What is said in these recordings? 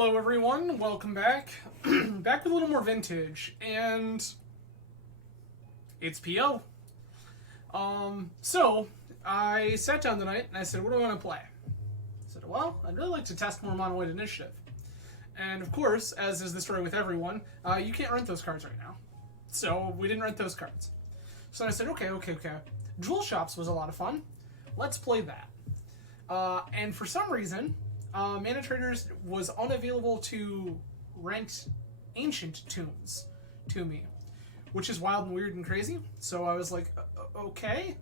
Hello everyone, welcome back. Back with a little more vintage, and it's PO. So I sat down tonight and I said, what do I want to play? I said, well, I'd really like to test more mono white initiative. And of course, as is the story with everyone, you can't rent those cards right now. So we didn't rent those cards. So I said, okay. Jewel Shops was a lot of fun. Let's play that. And for some reason, Mana Traders was unavailable to rent ancient tombs to me, which is wild and weird and crazy. So I was like, okay.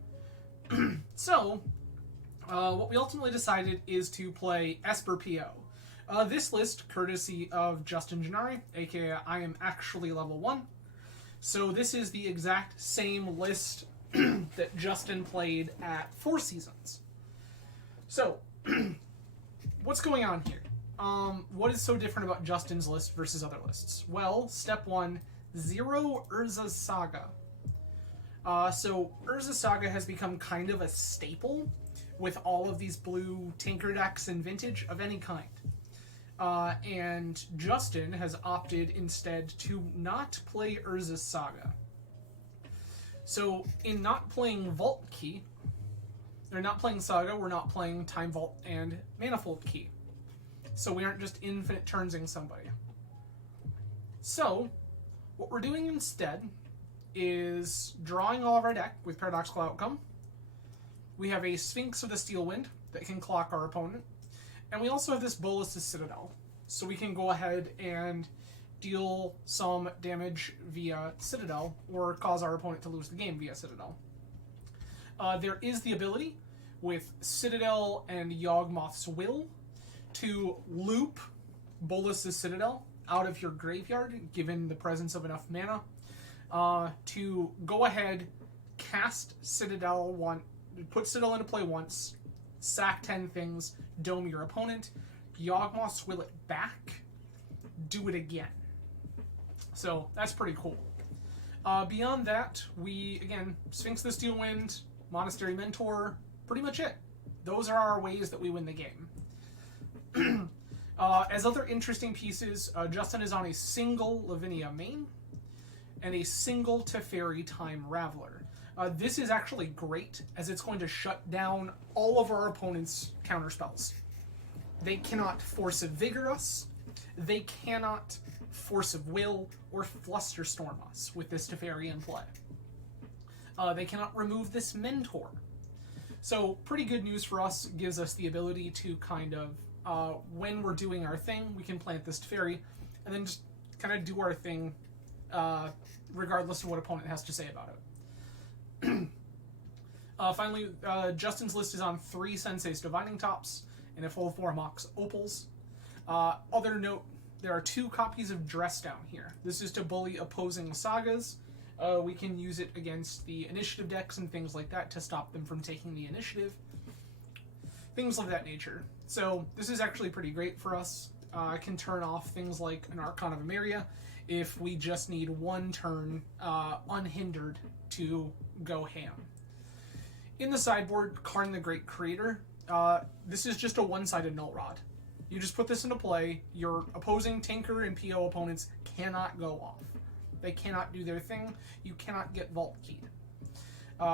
So what we ultimately decided is to play Esper PO. This list, courtesy of Justin Gennari, aka I am actually level 1. So this is the exact same list that Justin played at Four Seasons. So, what's going on here? What is so different about Justin's list versus other lists? Well, step 1, 0 Urza's Saga. So Urza's Saga has become kind of a staple with all of these blue Tinker decks in Vintage of any kind. And Justin has opted instead to not play Urza's Saga. So in not playing Vault Key, they're not playing Saga, we're not playing Time Vault and Manifold Key. So we aren't just infinite turnsing somebody. So, what we're doing instead is drawing all of our deck with Paradoxical Outcome. We have a Sphinx of the Steel Wind that can clock our opponent. And we also have this Bolas's Citadel. So we can go ahead and deal some damage via Citadel, or cause our opponent to lose the game via Citadel. There is the ability with Citadel and Yawgmoth's Will to loop Bolas's Citadel out of your graveyard, given the presence of enough mana, to go ahead, cast Citadel put Citadel into play once, sack 10 things, dome your opponent, Yawgmoth's Will it back, do it again. So that's pretty cool. Beyond that, we, again, Sphinx of the Steel Wind, Monastery Mentor, pretty much it. Those are our ways that we win the game. As other interesting pieces, Justin is on a single Lavinia main and a single Teferi Time Raveler. This is actually great, as it's going to shut down all of our opponent's counterspells. They cannot Force of Vigor us, they cannot Force of Will or Flusterstorm us with this Teferi in play. They cannot remove this Mentor. So, pretty good news for us. Gives us the ability to kind of, when we're doing our thing, we can plant this Teferi, and then just kind of do our thing, regardless of what opponent has to say about it. Finally, Justin's list is on 3 Sensei's Divining Tops and a full 4 Mox Opals. Other note, there are 2 copies of Dress Down here. This is to bully opposing sagas. We can use it against the initiative decks and things like that to stop them from taking the initiative. Things of that nature. So this is actually pretty great for us. I can turn off things like an Archon of Emeria if we just need 1 turn unhindered to go ham. In the sideboard, Karn the Great Creator. This is just a one-sided Null Rod. You just put this into play. Your opposing Tinker and PO opponents cannot go off. They cannot do their thing. You cannot get Vault Keyed.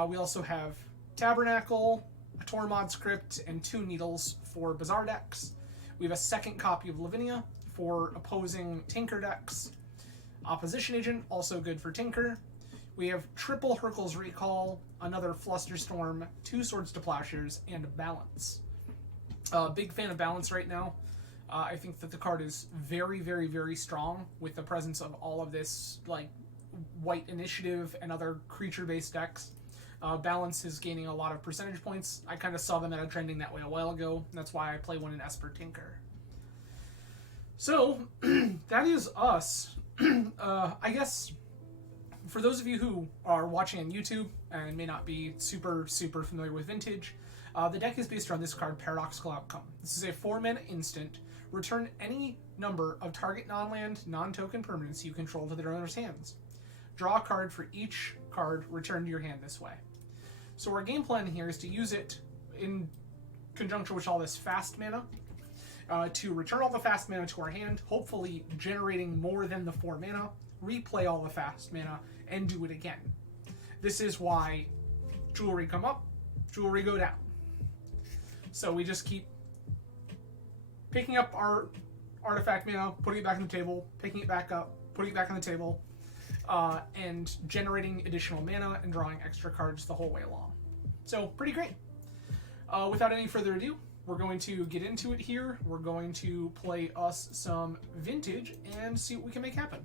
We also have Tabernacle, a Tormod Script, and 2 Needles for Bazaar decks. We have a second copy of Lavinia for opposing Tinker decks. Opposition Agent, also good for Tinker. We have triple Hurkyl's Recall, another Flusterstorm, 2 Swords to Plowshares, and Balance. Big fan of Balance right now. I think that the card is very, very, very strong with the presence of all of this, like, white initiative and other creature-based decks. Balance is gaining a lot of percentage points. I kind of saw them trending that way a while ago. That's why I play one in Esper Tinker. So, that is us. I guess, for those of you who are watching on YouTube and may not be super, super familiar with Vintage, the deck is based around this card, Paradoxical Outcome. This is a 4-mana instant. Return any number of target non-land, non-token permanents you control to their owner's hands. Draw a card for each card returned to your hand this way. So our game plan here is to use it in conjunction with all this fast mana, to return all the fast mana to our hand, hopefully generating more than the 4 mana, replay all the fast mana, and do it again. This is why jewelry come up, jewelry go down. So we just keep picking up our artifact mana, putting it back on the table, picking it back up, putting it back on the table, and generating additional mana and drawing extra cards the whole way along. So, pretty great. Without any further ado, we're going to get into it here. We're going to play us some Vintage and see what we can make happen.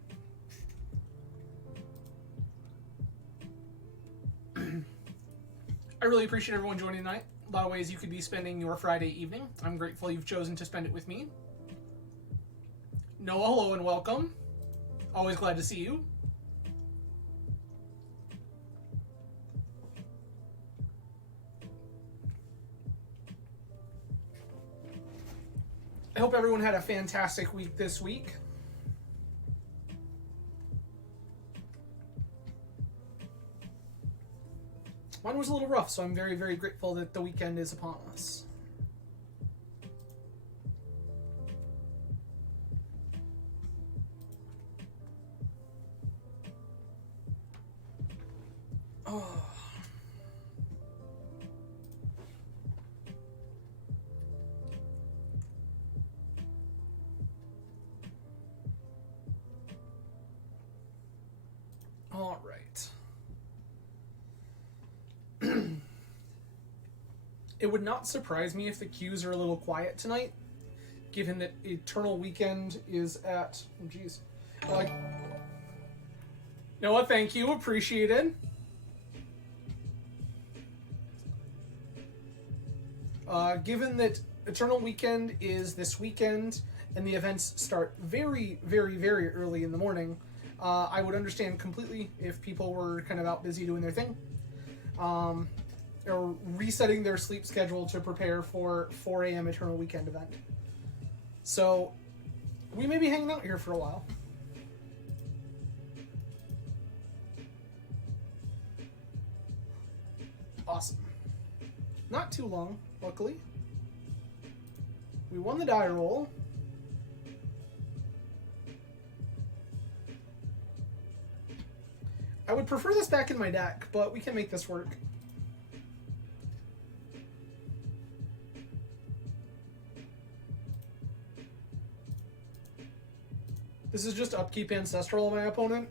I really appreciate everyone joining tonight. A lot of ways you could be spending your Friday evening. I'm grateful you've chosen to spend it with me. Noah, hello and welcome. Always glad to see you. I hope everyone had a fantastic week this week. Mine was a little rough, so I'm very, very grateful that the weekend is upon us. Oh. All right. It would not surprise me if the queues are a little quiet tonight, given that Eternal Weekend is at... Oh, jeez. Noah, thank you. Appreciated. Given that Eternal Weekend is this weekend, and the events start very, very, very early in the morning, I would understand completely if people were kind of out busy doing their thing. Or resetting their sleep schedule to prepare for 4 a.m. Eternal Weekend event. So, we may be hanging out here for a while. Awesome. Not too long, luckily. We won the die roll. I would prefer this back in my deck, but we can make this work. This is just upkeep Ancestral of my opponent.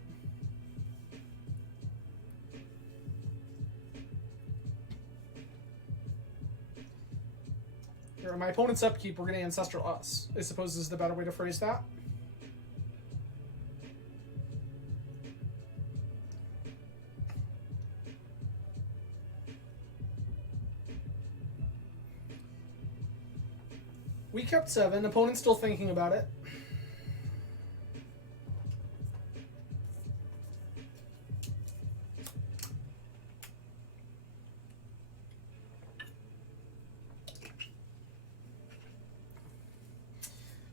Or my opponent's upkeep, we're going to Ancestral us. I suppose is the better way to phrase that. We kept 7. Opponent's still thinking about it.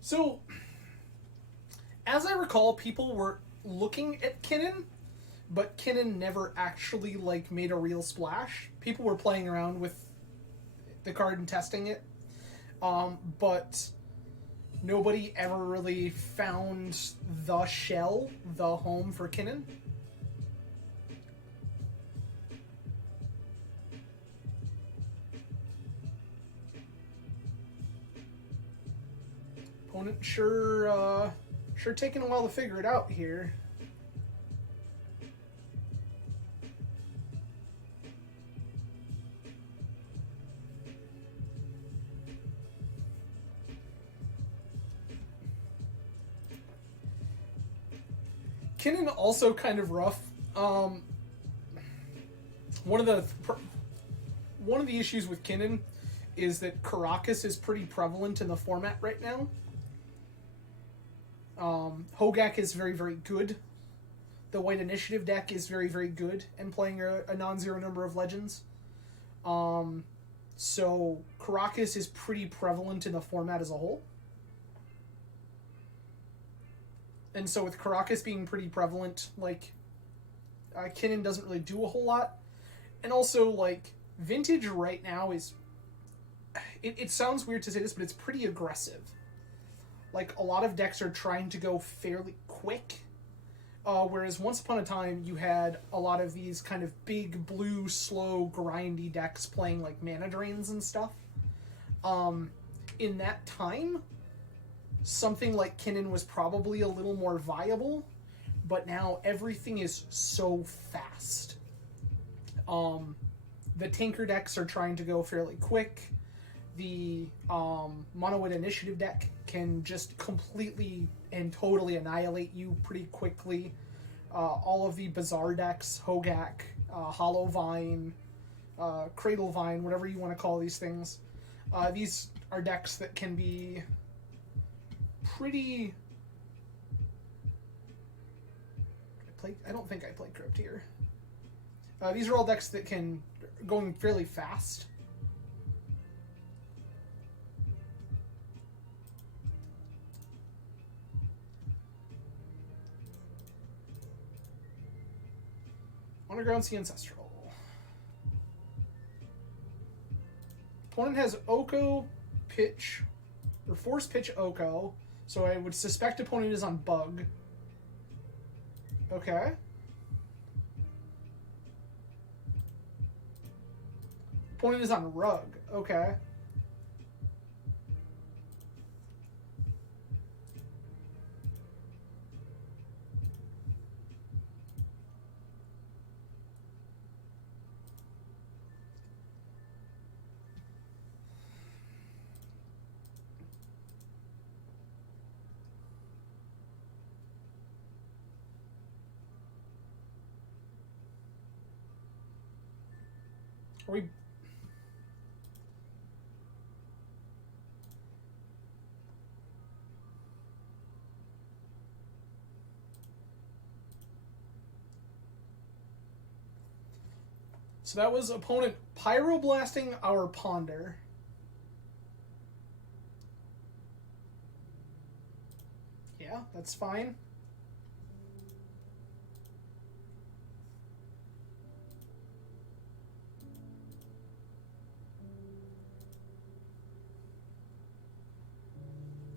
So, as I recall, people were looking at Kinnan, but Kinnan never actually made a real splash. People were playing around with the card and testing it, but nobody ever really found the shell, the home for Kinnan. Opponent sure taking a while to figure it out here. Kinnan also kind of rough. One of the issues with Kinnan is that Caracas is pretty prevalent in the format right now. Hogak is very, very good. The White Initiative deck is very, very good in playing a non-zero number of legends. So Caracas is pretty prevalent in the format as a whole. And so with Caracas being pretty prevalent, Kinnan doesn't really do a whole lot. And also, Vintage right now is... It sounds weird to say this, but it's pretty aggressive. like a lot of decks are trying to go fairly quick. Whereas once upon a time, you had a lot of these kind of big, blue, slow, grindy decks playing like mana drains and stuff. In that time, something like Kinnan was probably a little more viable, but now everything is so fast. The Tinker decks are trying to go fairly quick. The Mono White Initiative deck can just completely and totally annihilate you pretty quickly. All of the Bazaar decks, Hogak, Hollow Vine, Cradle Vine, whatever you want to call these things. These are decks that can be pretty... I don't think I played Crypt here. These are all decks that can... going fairly fast. Underground Sea Ancestral. Opponent has Oko, Pitch, or Force Pitch Oko, so I would suspect opponent is on Bug. Okay. Opponent is on Rug. Okay. Are we... So that was opponent pyroblasting our Ponder. Yeah, that's fine.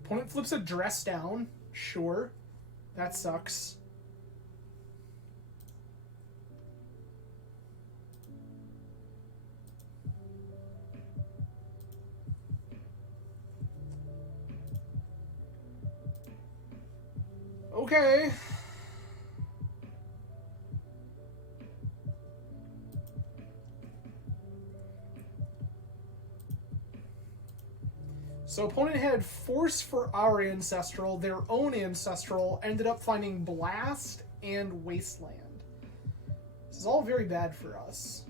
Opponent flips a Dress down. Sure. That sucks. Okay. So opponent had Force for our Ancestral, their own Ancestral, ended up finding Blast and Wasteland. This is all very bad for us.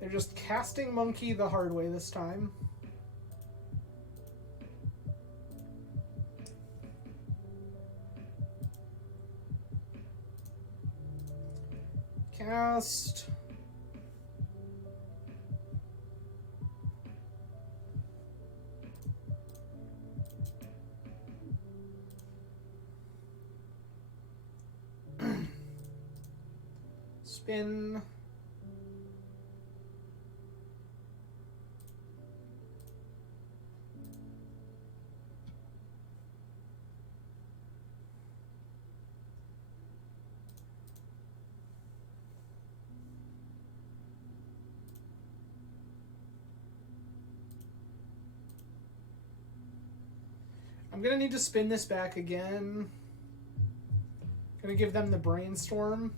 They're just casting Monkey the hard way this time. Cast. Spin. I'm gonna need to spin this back again. Gonna give them the Brainstorm.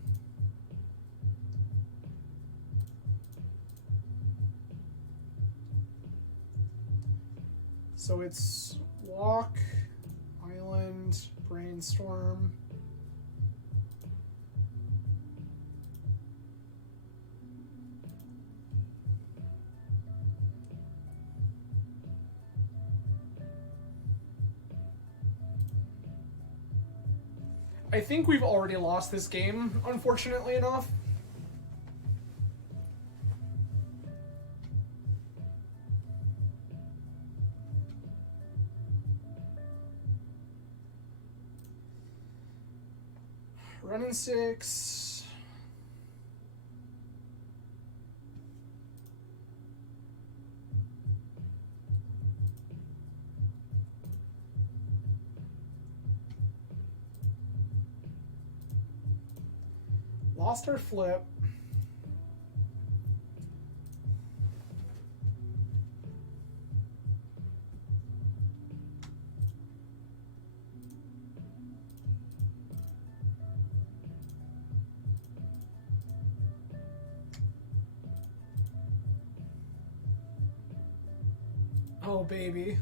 So it's Walk, Island, Brainstorm. I think we've already lost this game, unfortunately enough. Running 6. Lost our flip. Oh, baby.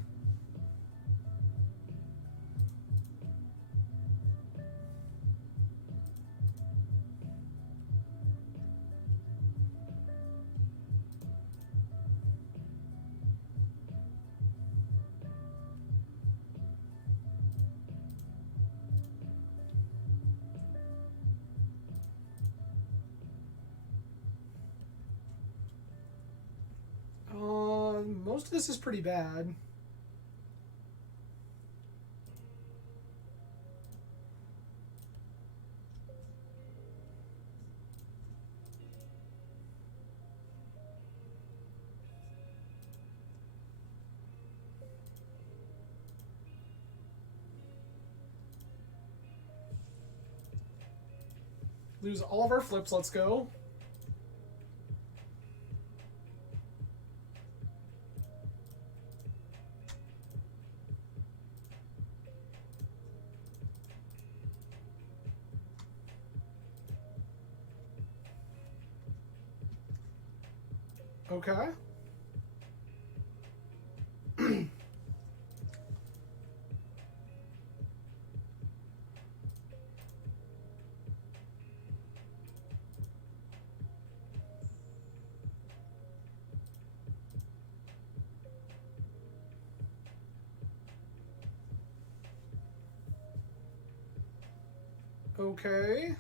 Most of this is pretty bad. Lose all of our flips. Let's go. Okay. Okay.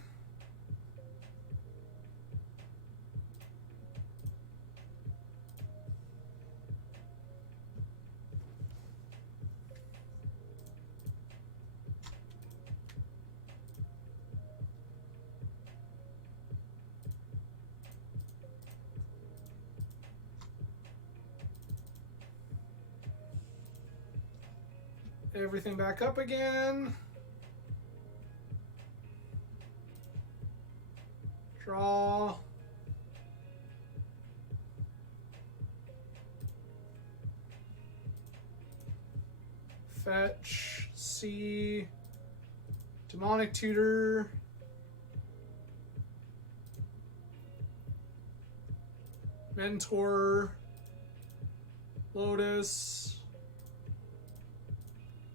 Everything back up again. Draw. Fetch. C. Demonic Tutor. Mentor. Lotus.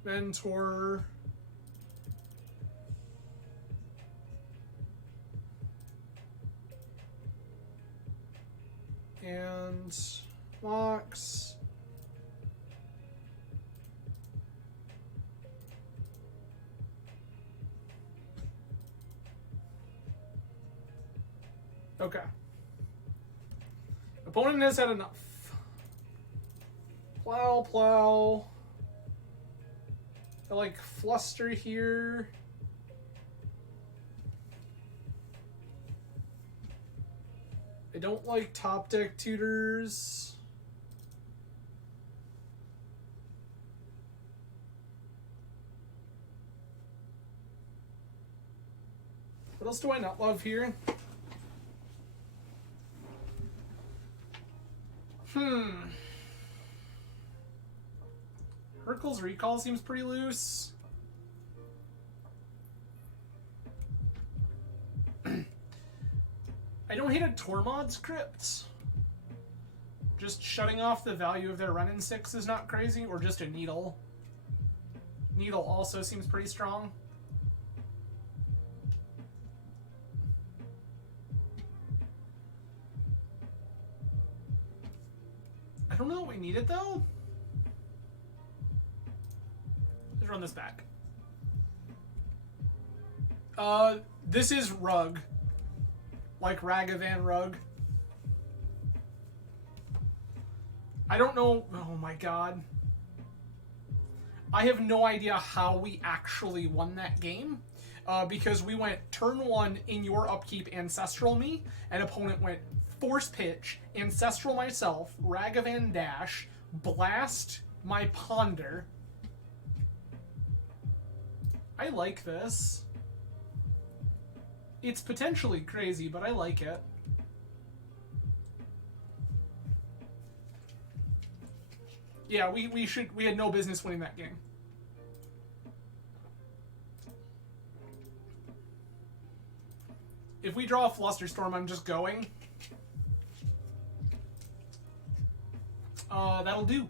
Mentor. And Mox. Okay. Opponent has had enough. Plow, plow. I like fluster here. I don't like top deck tutors. What else do I not love here? Urkel's Recall seems pretty loose. I don't hate a Tormod's Crypt. Just shutting off the value of their run-in 6 is not crazy, or just a Needle. Needle also seems pretty strong. I don't know that we need it though. Let's run this back. This is Rug. Like Ragavan Rug. I don't know. Oh my god. I have no idea how we actually won that game. because we went turn 1 in your upkeep Ancestral me, and opponent went Force Pitch, Ancestral myself, Ragavan Dash, Blast my Ponder. I like this. It's potentially crazy, but I like it. Yeah, we had no business winning that game. If we draw a Flusterstorm, I'm just going. That'll do.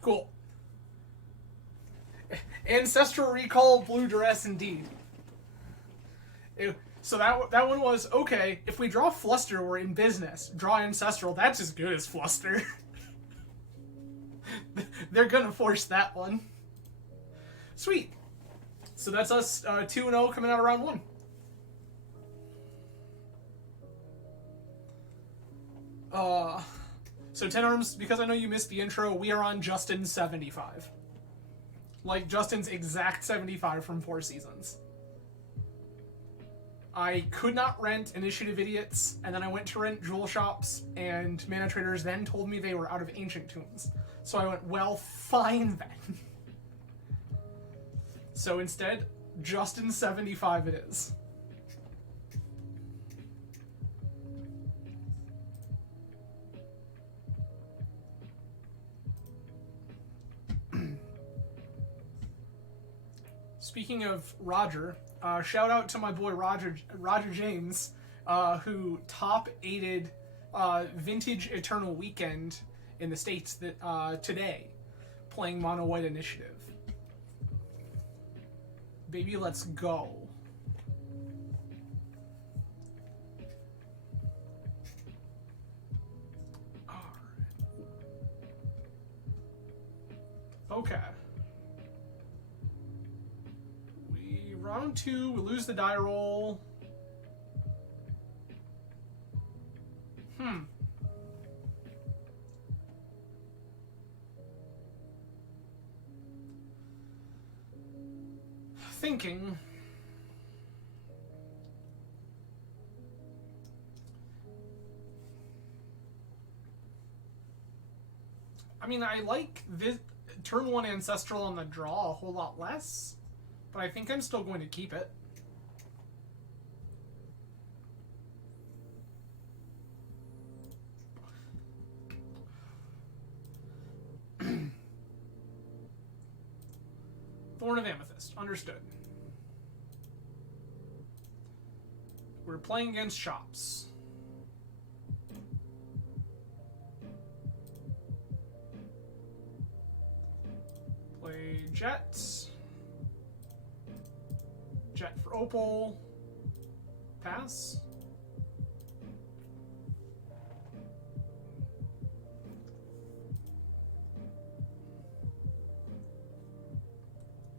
Cool. Ancestral Recall, Blue Duress, indeed. So that one was, okay, if we draw Fluster, we're in business. Draw Ancestral, that's as good as Fluster. They're gonna force that one. Sweet. So that's us 2-0 coming out of round 1. So 10 arms, because I know you missed the intro, we are on Justin's 75. Like Justin's exact 75 from 4 seasons. I could not rent Initiative Idiots, and then I went to rent Jewel Shops, and Mana Traders then told me they were out of Ancient Tombs. So I went, well, fine then. So instead, Justin's 75 it is. Speaking of Roger, shout out to my boy Roger James, who top 8'd Vintage Eternal Weekend in the States that today, playing Mono White Initiative. Baby, let's go. Alright. Okay. Round 2, we lose the die roll. Thinking. I mean, I like this turn 1 Ancestral on the draw a whole lot less. But I think I'm still going to keep it. Thorn of Amethyst. Understood. We're playing against Shops. Play Jets. Jet for Opal. Pass.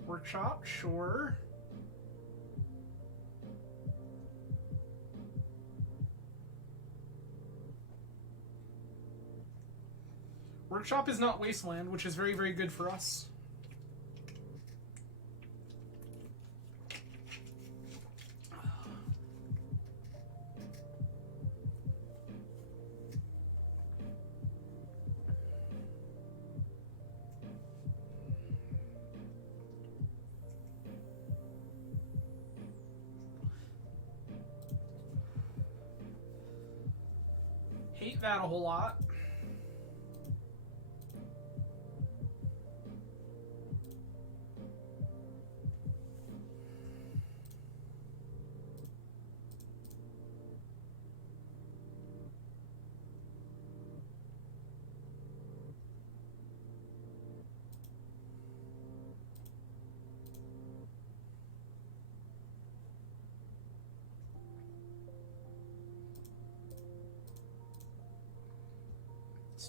Workshop, sure. Workshop is not Wasteland, which is very, very good for us. Hate that a whole lot.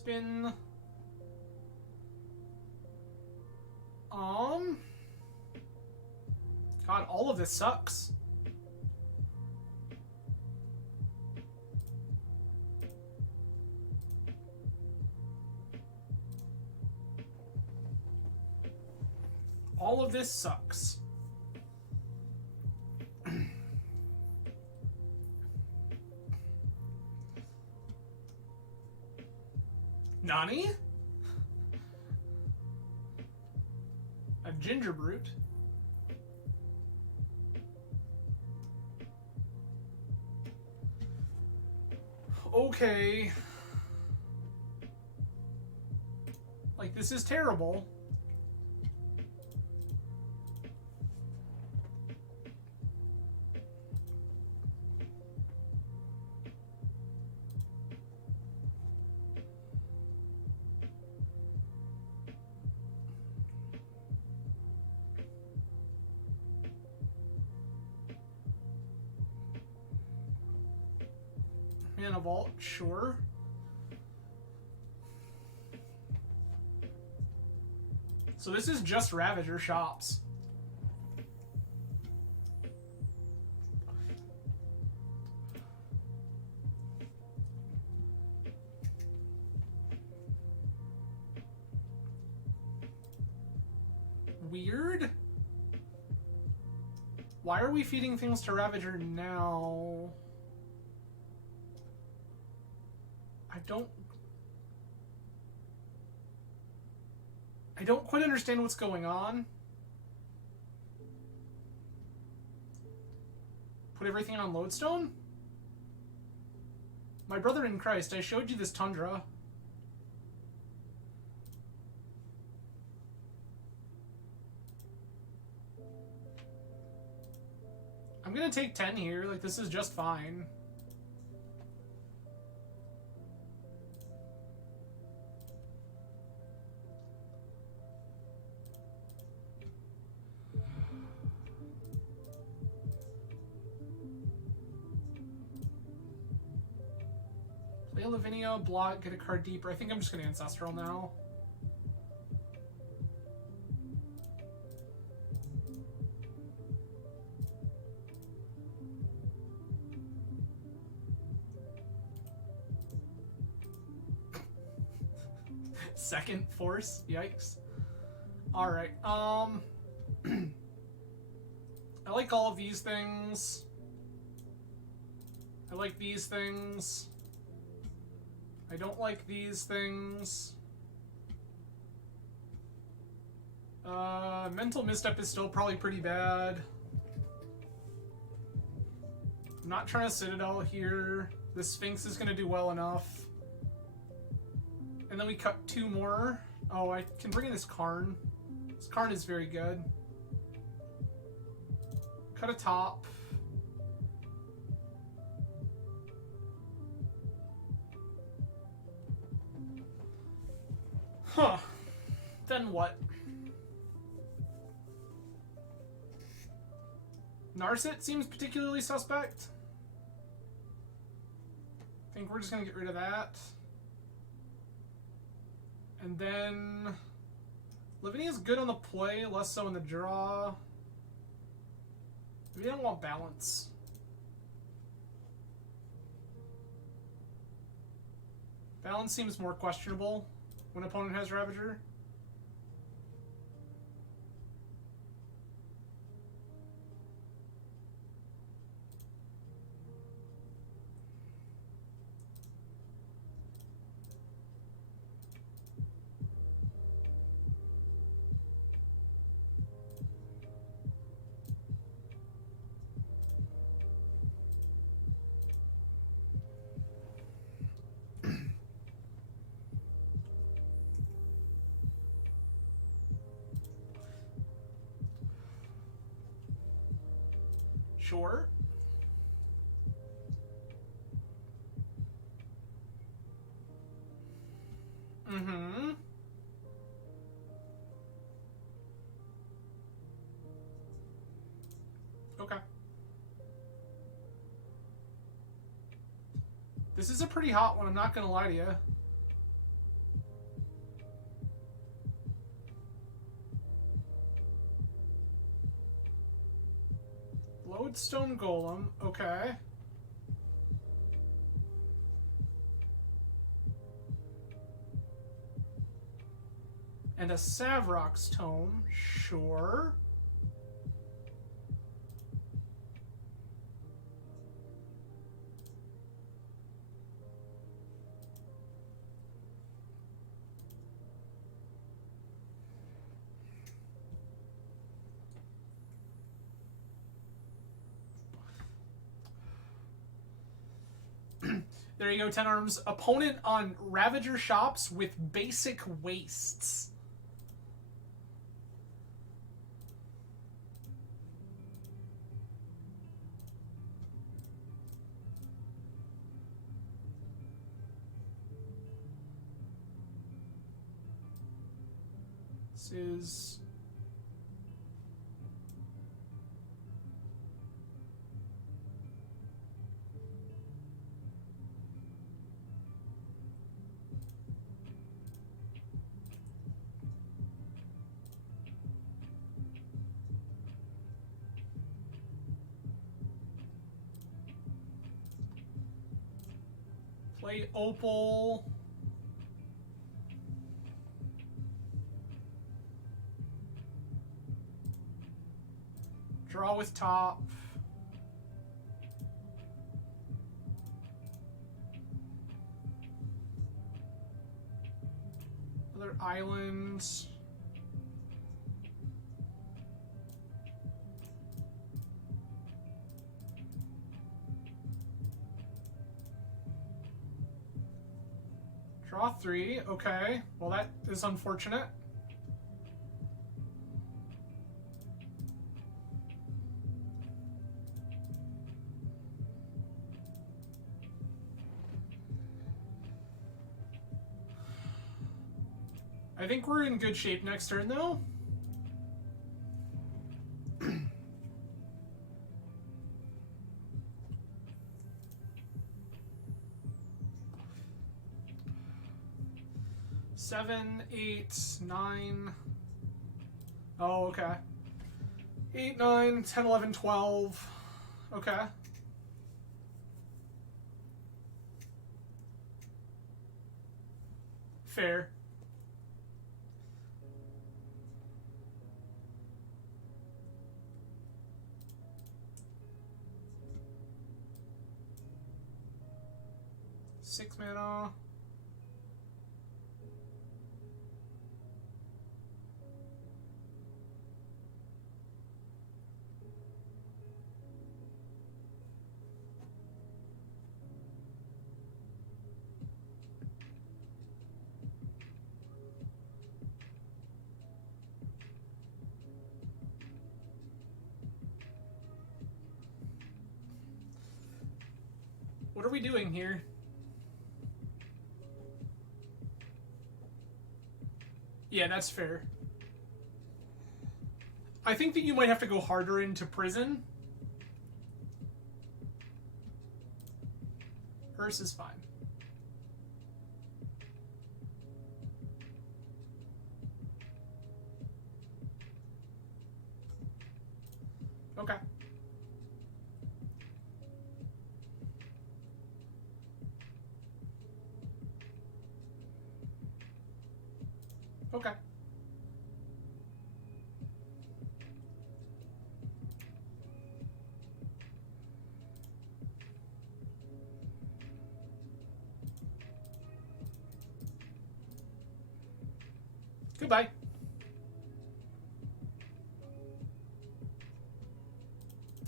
Spin. God, all of this sucks. All of this sucks. Nani? A ginger brute? Okay. Like, this is terrible. In a vault, sure. So this is just Ravager shops. Weird. Why are we feeding things to Ravager now? I don't quite understand what's going on. Put everything on lodestone? My brother in Christ, I showed you this tundra. I'm gonna take 10 here, like this is just fine. Play Lavinia, block, get a card deeper. I think I'm just gonna Ancestral now. Second force, yikes. Alright, I like all of these things. I like these things. I don't like these things. Mental Misstep is still probably pretty bad. I'm not trying to Citadel here. The Sphinx is gonna do well enough. And then we cut 2 more. Oh, I can bring in this Karn. This Karn is very good. Cut a top. Huh. Then what? Narset seems particularly suspect. I think we're just gonna get rid of that. And then Lavinia's good on the play, less so in the draw. We don't want balance. Balance seems more questionable when opponent has Ravager. Sure. Mm-hmm. Okay. This is a pretty hot one, I'm not gonna lie to you. Lodestone Golem, okay. And a Savrock's Tome, sure. There you go, 10 arms. Opponent on Ravager Shops with basic wastes. This is... Play Opal. Draw with top. Other islands. Draw 3, okay. Well, that is unfortunate. I think we're in good shape next turn, though. Seven, 8, 9. Oh, okay. 8, 9, 10, 11, 12. Okay. Fair. Six mana. What are we doing here? Yeah, that's fair. I think that you might have to go harder into prison. Curse is fine. Okay. Okay. Goodbye.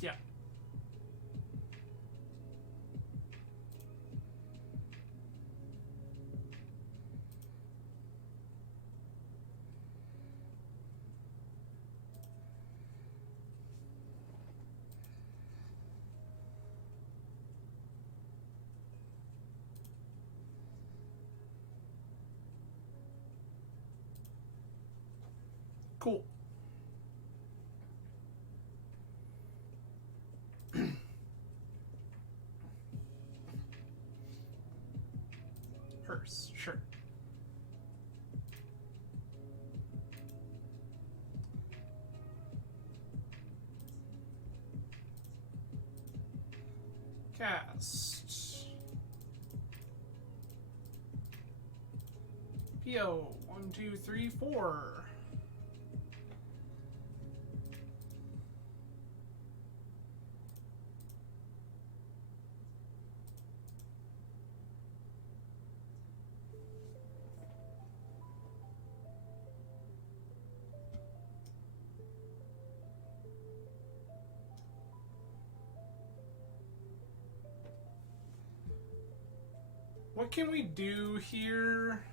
Yeah. Cool. Hearse, sure. Cast. PO. 1, 2, 3, 4. What can we do here?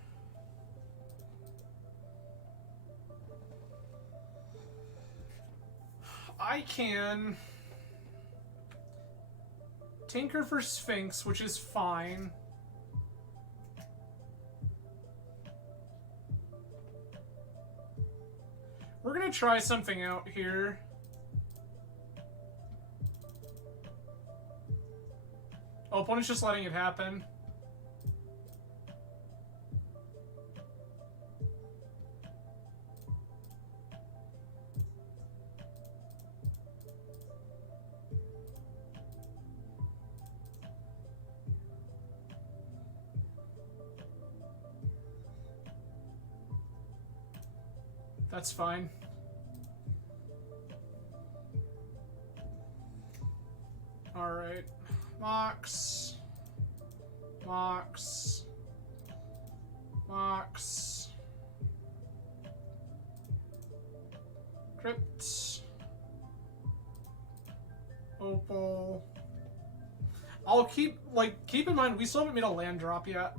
I can tinker for Sphinx, which is fine. We're gonna try something out here. Oh, opponent's just letting it happen. That's fine. Alright. Mox. Mox. Mox. Crypt. Opal. I'll keep in mind, we still haven't made a land drop yet.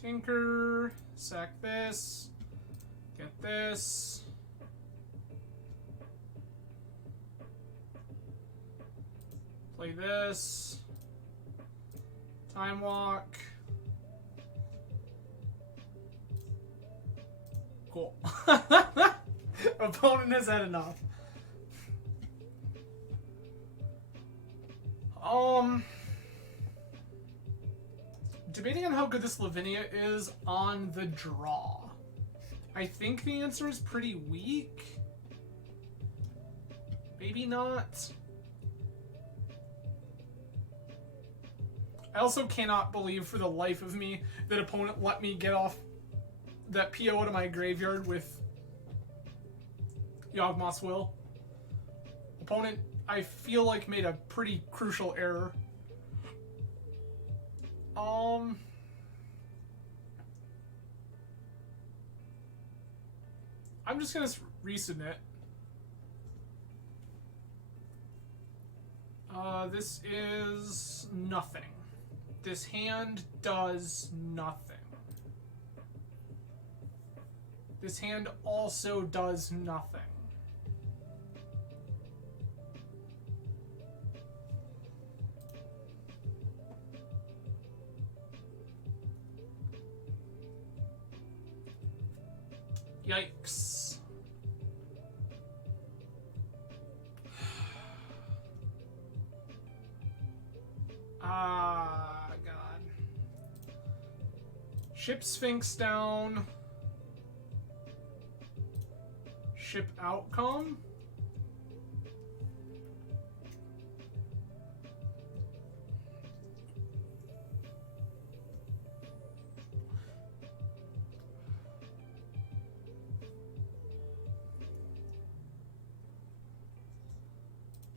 Tinker, sack this, get this. Play this. Time walk. Cool. Opponent has had enough. Debating on how good this Lavinia is on the draw. I think the answer is pretty weak. Maybe not. I also cannot believe for the life of me that opponent let me get off that PO out of my graveyard with Yawgmoth's Will. Opponent, I feel like, made a pretty crucial error. I'm just gonna resubmit. This is nothing. This hand does nothing. This hand also does nothing. Yikes. Ah, God. Ship Sphinx down. Ship Outcome.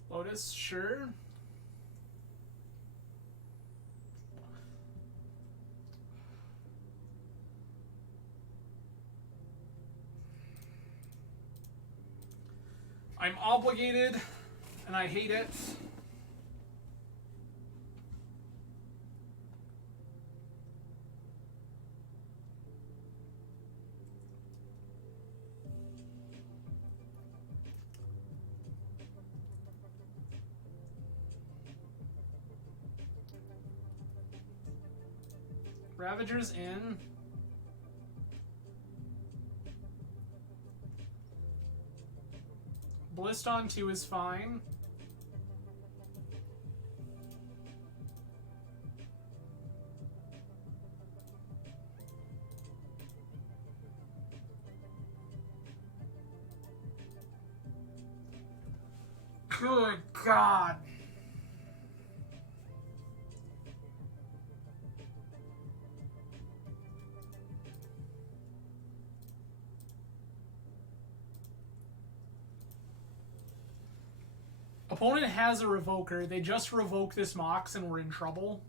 Lotus, sure. I'm obligated, and I hate it. Ravager's in. Blist on 2 is fine. Good God. Opponent has a Revoker. They just revoke this Mox and we're in trouble.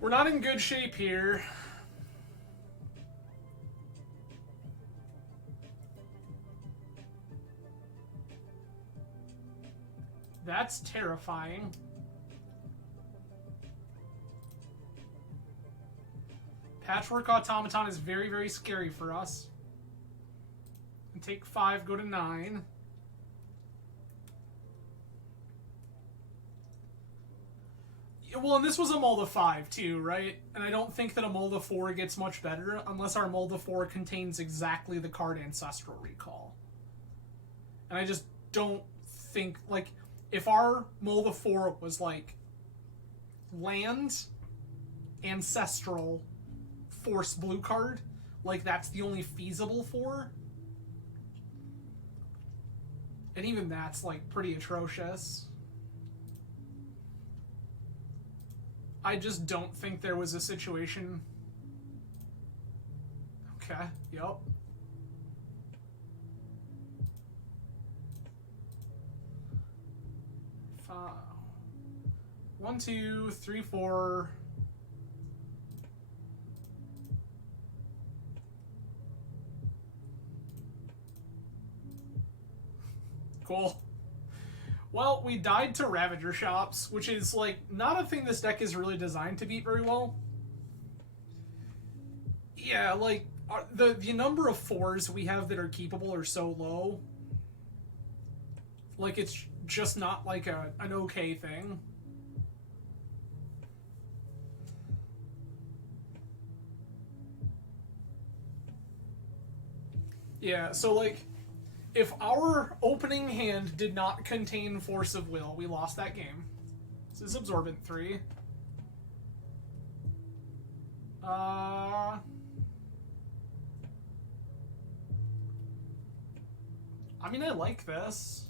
We're not in good shape here. That's terrifying. Patchwork Automaton is very, very scary for us. And take 5, go to 9. Well, and this was a Molda 5 too, right? And I don't think that a Molda 4 gets much better unless our Molda 4 contains exactly the card Ancestral Recall. And I just don't think, like, if our Molda 4 was like land, Ancestral, Force blue card, like that's the only feasible 4. And even that's like pretty atrocious. I just don't think there was a situation. Okay, yep. One, 2, 3, 4. Cool. Well, we died to Ravager Shops, which is, like, not a thing this deck is really designed to beat very well. Yeah, like, the number of 4s we have that are keepable are so low. Like, it's just not, like, an okay thing. Yeah, so, like, if our opening hand did not contain Force of Will, we lost that game. This is Absorbent 3. I mean, I like this.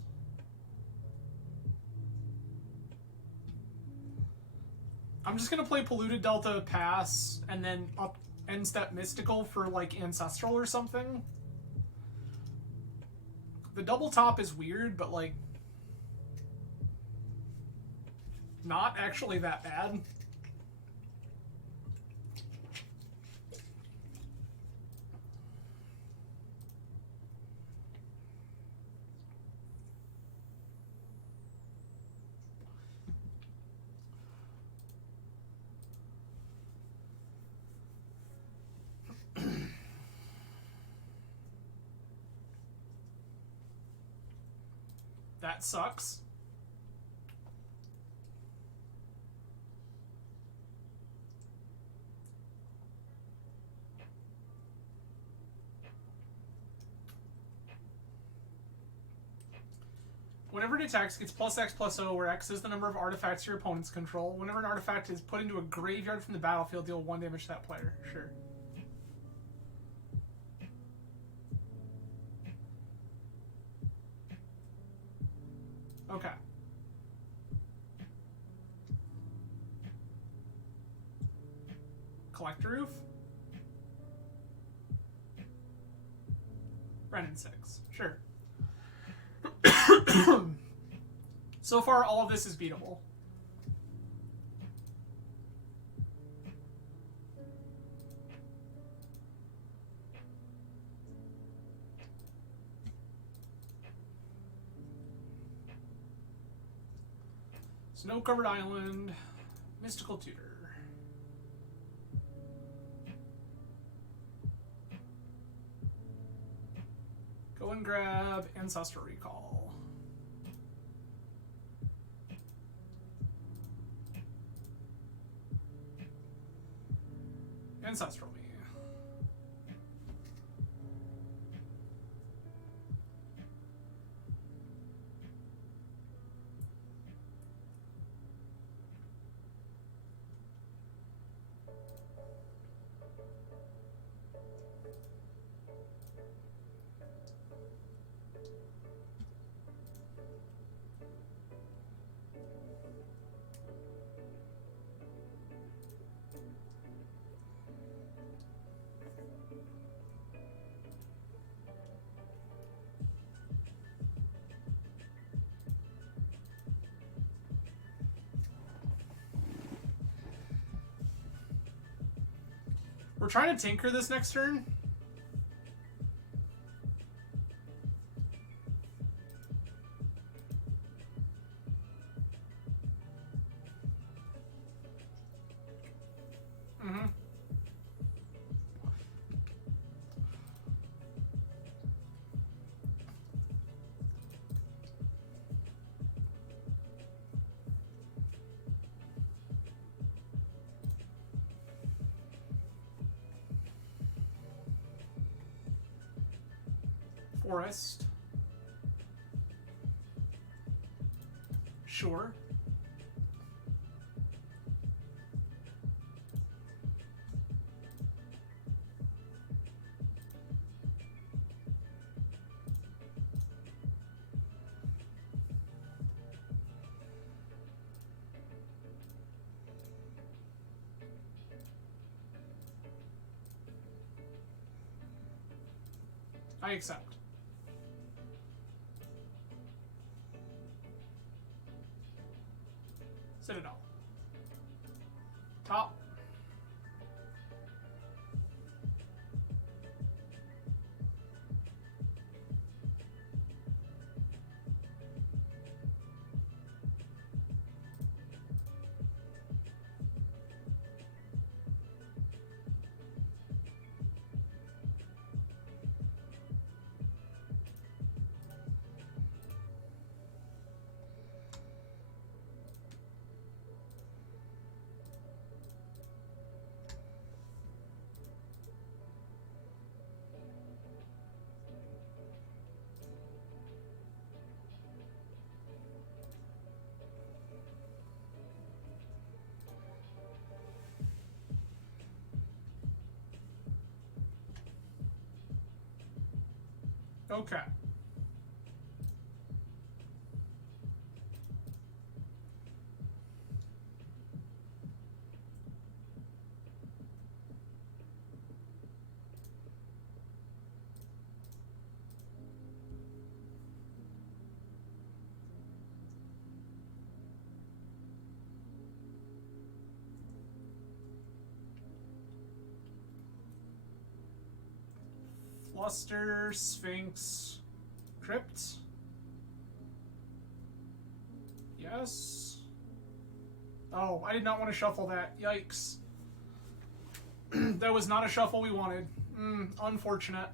I'm just gonna play Polluted Delta, pass, and then up end step Mystical for, like, Ancestral or something. The double top is weird, but, like, not actually that bad. That sucks. Whenever it attacks, it gets +X/+0, where X is the number of artifacts your opponents control. Whenever an artifact is put into a graveyard from the battlefield, deal 1 damage to that player. Sure. Okay. Collector Roof? Brennan 6. Sure. So far, all of this is beatable. Snow-covered island. Mystical tutor. Go and grab Ancestral Recall. Ancestral me. We're trying to tinker this next turn. Forest. Sure. I accept. Citadel. Top. Okay. Fluster, Sphinx, Crypt. Yes. Oh, I did not want to shuffle that. Yikes. That was not a shuffle we wanted. Unfortunate.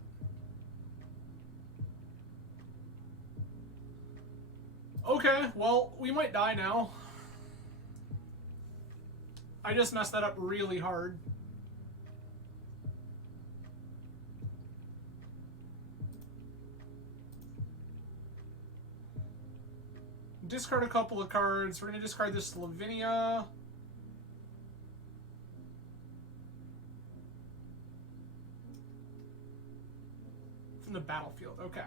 Okay, well, we might die now. I just messed that up really hard. Discard a couple of cards. We're going to discard this Lavinia. From the battlefield. Okay.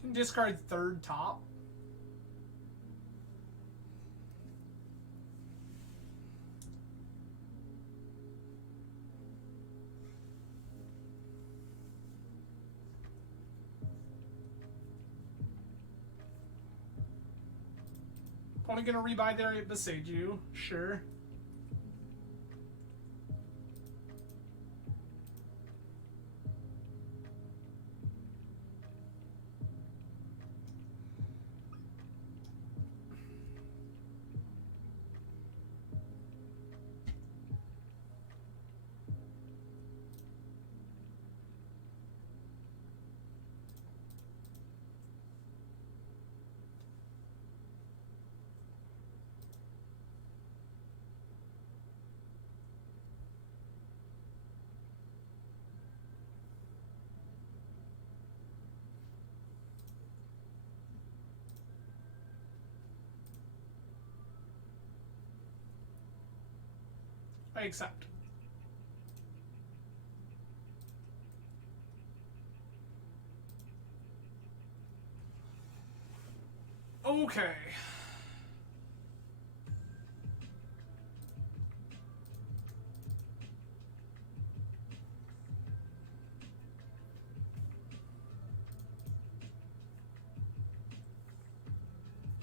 Can discard third top. Only gonna rebuy there at Beseiju, sure. I accept. Okay.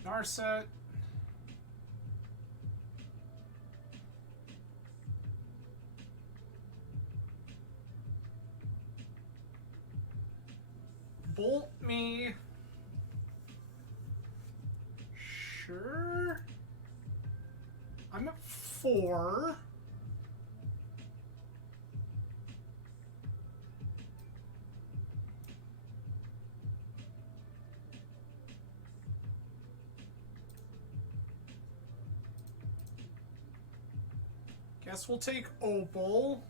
Narset. Bolt me. Sure. I'm at 4. Guess we'll take Opal.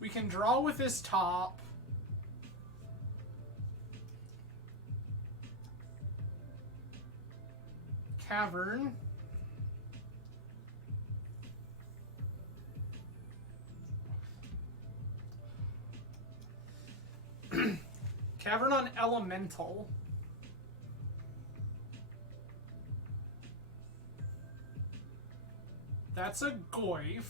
We can draw with this top. Cavern. Cavern on Elemental. That's a Goyf.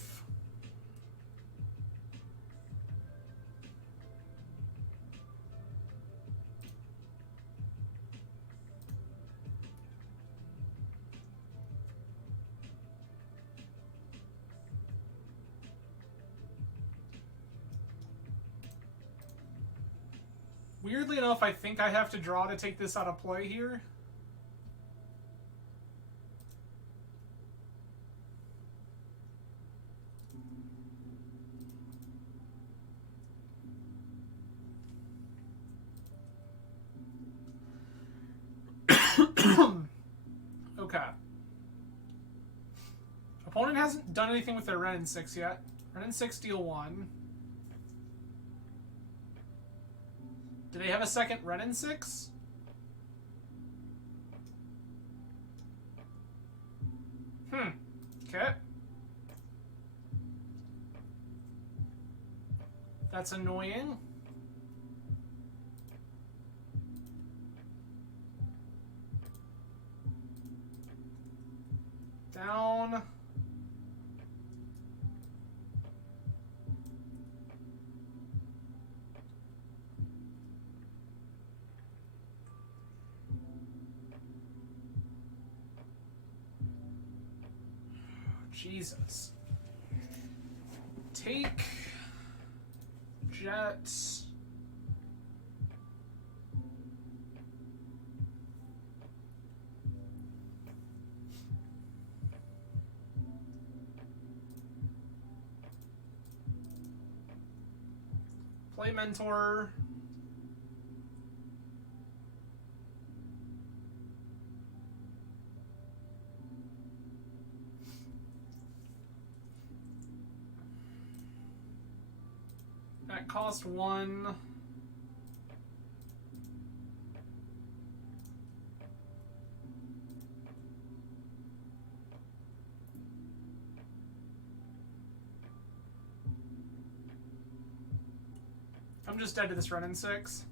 Weirdly enough, I think I have to draw to take this out of play here. Okay. Opponent hasn't done anything with their Ren and 6 yet. Ren and 6 deal 1. Do they have a second Ren and 6? Okay. That's annoying. Down. Jesus. Take Jets. Play Mentor. That cost 1. I'm just dead to this Ren and 6.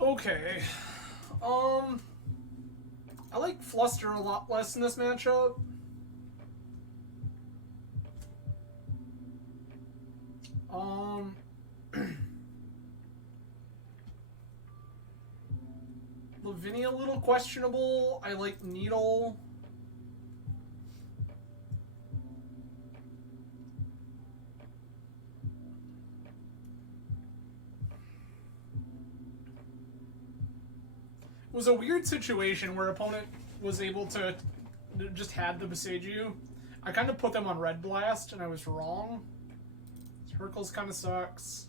Okay. I like Fluster a lot less in this matchup. Lavinia a little questionable. I like Needle. It was a weird situation where opponent was able to just had the Besage you. I kind of put them on Red Blast and I was wrong. Hercules kind of sucks.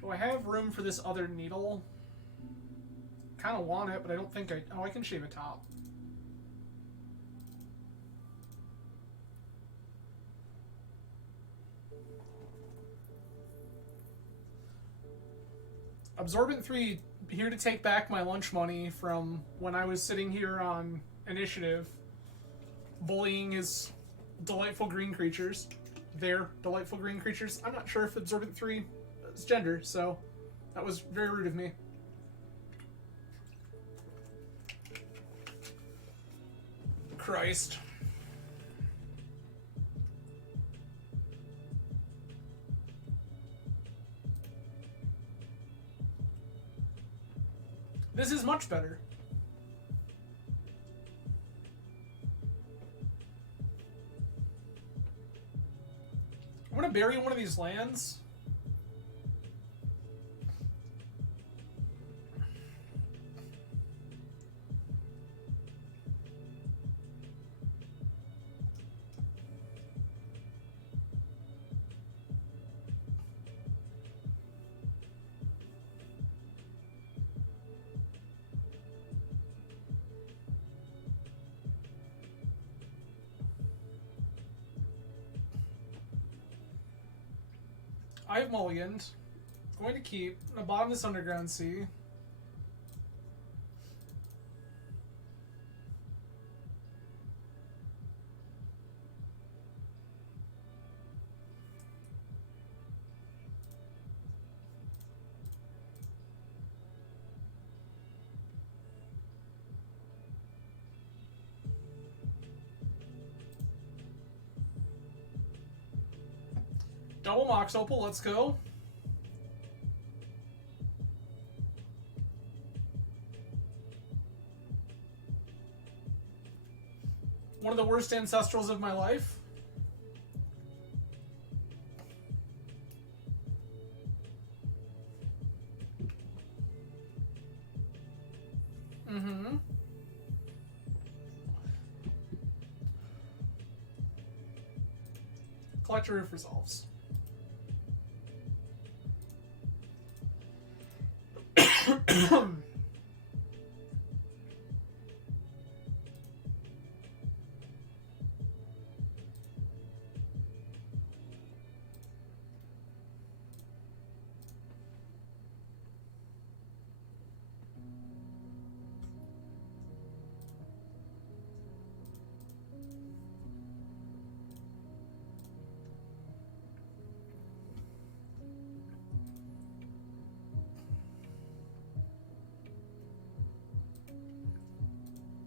Do I have room for this other needle? Kind of want it, but I don't think I... Oh, I can shave a top. Absorbent 3, here to take back my lunch money from when I was sitting here on initiative, bullying his delightful green creatures. Their delightful green creatures. I'm not sure if Absorbent 3 is gender, so that was very rude of me. Christ. This is much better. I'm gonna bury one of these lands. I have mulliganed. Going to keep. I'm gonna bottom this Underground Sea. Double Mox Opal, let's go. One of the worst ancestrals of my life. Mm-hmm. Collector Roof resolves.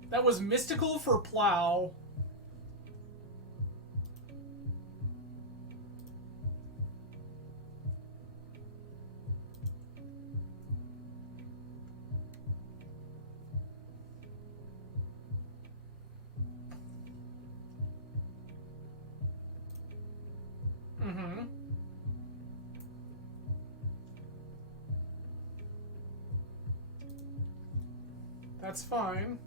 That was mystical for Plow. Mm-hmm. That's fine.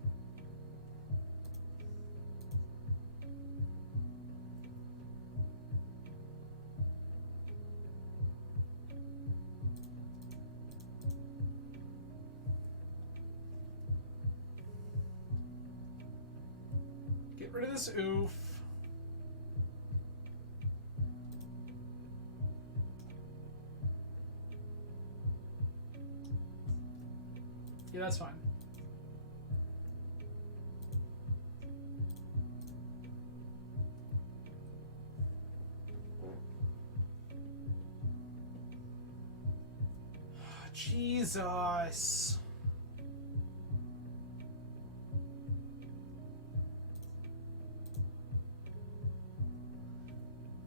Get rid of this oof. Yeah, that's fine. Jesus.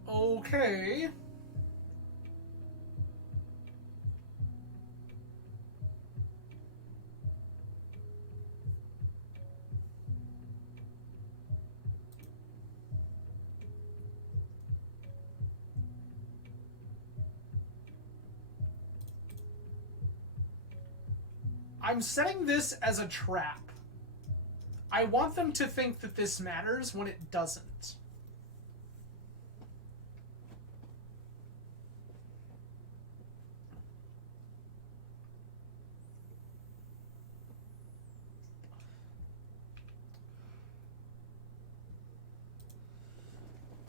Okay. I'm setting this as a trap. I want them to think that this matters when it doesn't.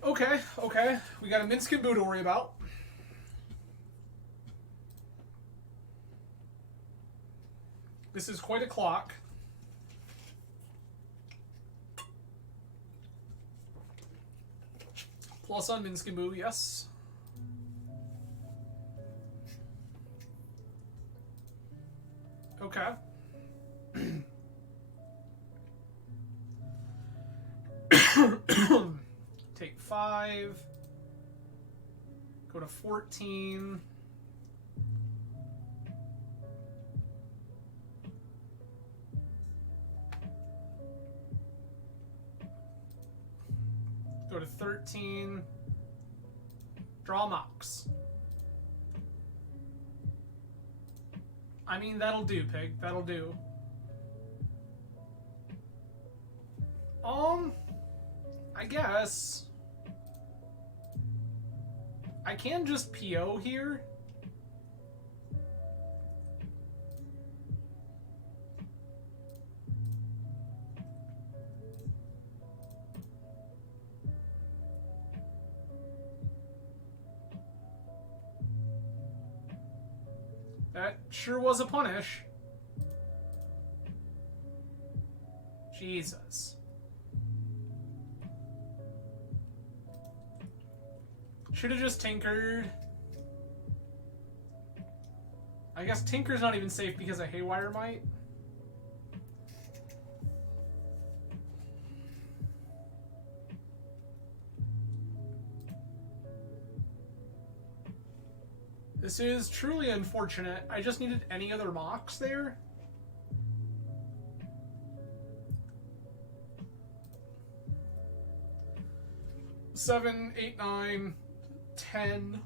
Okay, okay. We got a Minsk and Boo to worry about. This is quite a clock. Plus on Minsk and Boo, yes. Okay. Take 5. Go to 14. Go to 13. Draw Mox. I mean, that'll do, Pig. That'll do. I guess. I can just PO here. That sure was a punish. Jesus. Should have just tinkered. I guess Tinker's not even safe because of Haywire Might. This is truly unfortunate. I just needed any other mocks there. Seven, 8, 9, 10,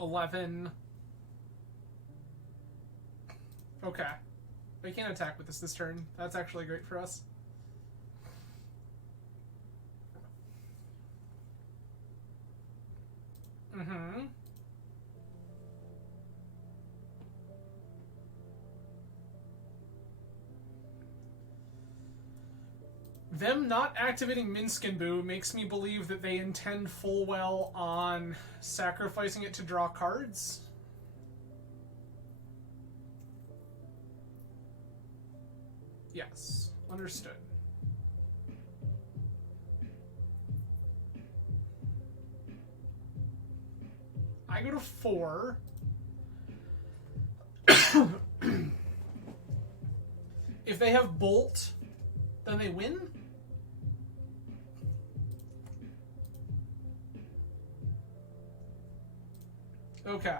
11. Okay. We can't attack with this turn. That's actually great for us. Mm-hmm. Them not activating Minsk and Boo makes me believe that they intend full well on sacrificing it to draw cards. Yes, understood. I go to 4. If they have Bolt, then they win? Okay.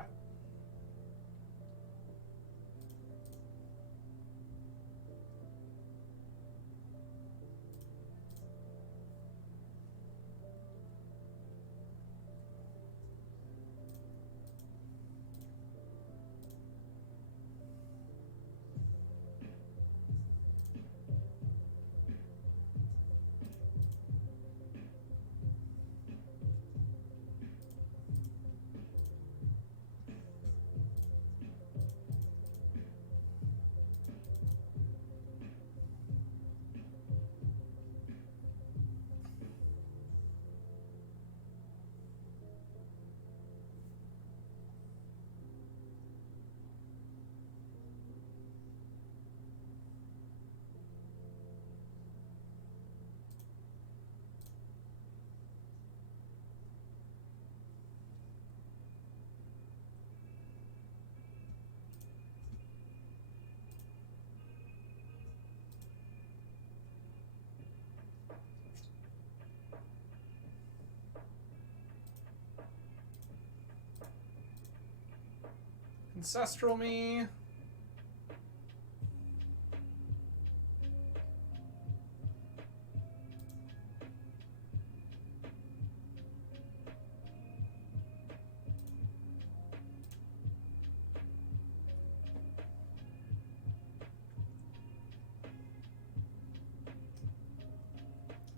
Ancestral me.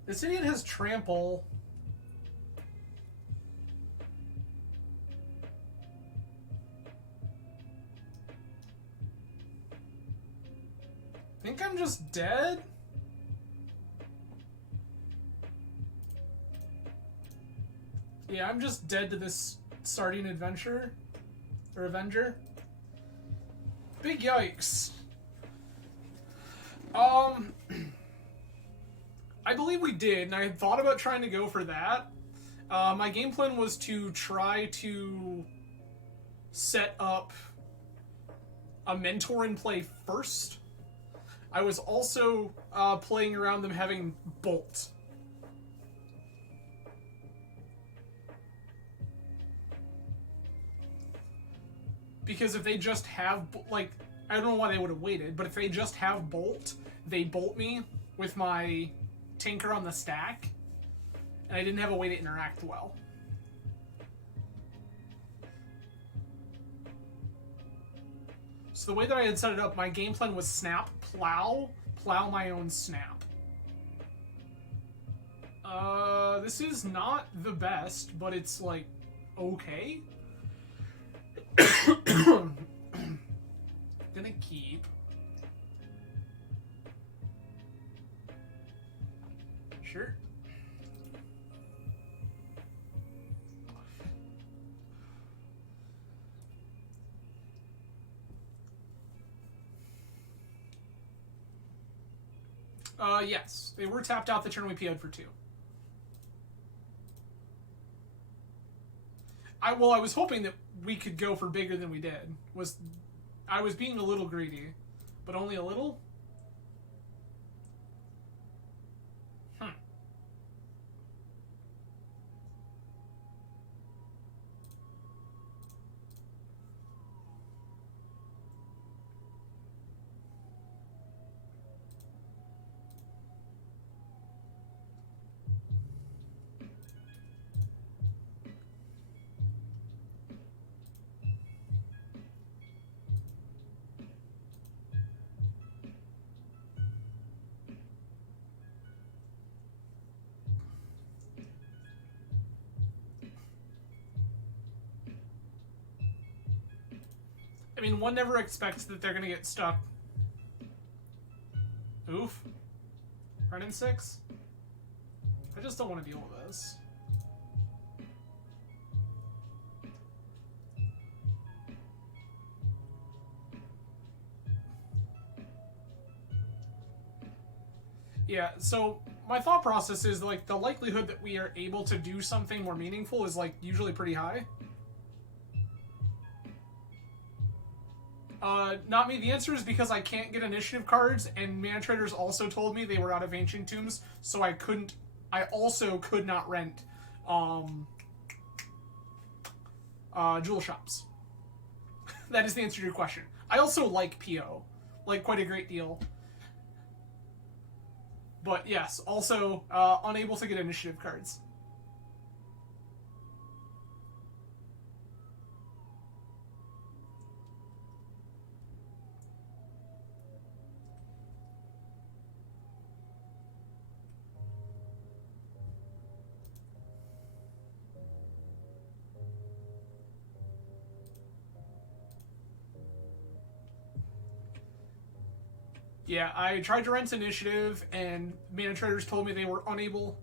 This idiot has trample. Think I'm just dead? Yeah, I'm just dead to this sardine adventure. Or Avenger. Big yikes. I believe we did, and I had thought about trying to go for that. My game plan was to try to set up a mentor in play first. I was also playing around them having Bolt. Because if they just have, like, I don't know why they would have waited, but if they just have Bolt, they bolt me with my Tinker on the stack, and I didn't have a way to interact well. So the way that I had set it up, my game plan was snap, plow my own snap. This is not the best, but it's, like, okay. Gonna keep. Sure. Yes. They were tapped out the turn we PO'd for 2. I was hoping that we could go for bigger than we did. I was being a little greedy, but only a little? I mean, one never expects that they're gonna get stuck. Oof. Run in 6? I just don't want to deal with this. Yeah, so my thought process is, like, the likelihood that we are able to do something more meaningful is, like, usually pretty high. Not me. The answer is because I can't get initiative cards, and Mana Traders also told me they were out of Ancient Tombs, so I also could not rent, jewel shops. That is the answer to your question. I also like PO. Like, quite a great deal. But yes, also, unable to get initiative cards. Yeah, I tried to rent initiative, and Mana Traders told me they were unable.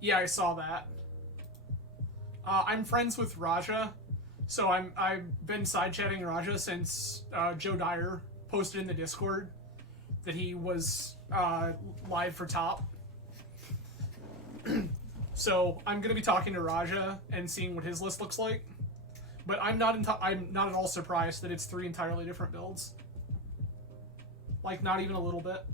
Yeah, I saw that. I'm friends with Raja, so I've been side chatting Raja since Joe Dyer posted in the Discord that he was live for top. So I'm gonna be talking to Raja and seeing what his list looks like. But I'm not at all surprised that it's 3 entirely different builds. Like, not even a little bit.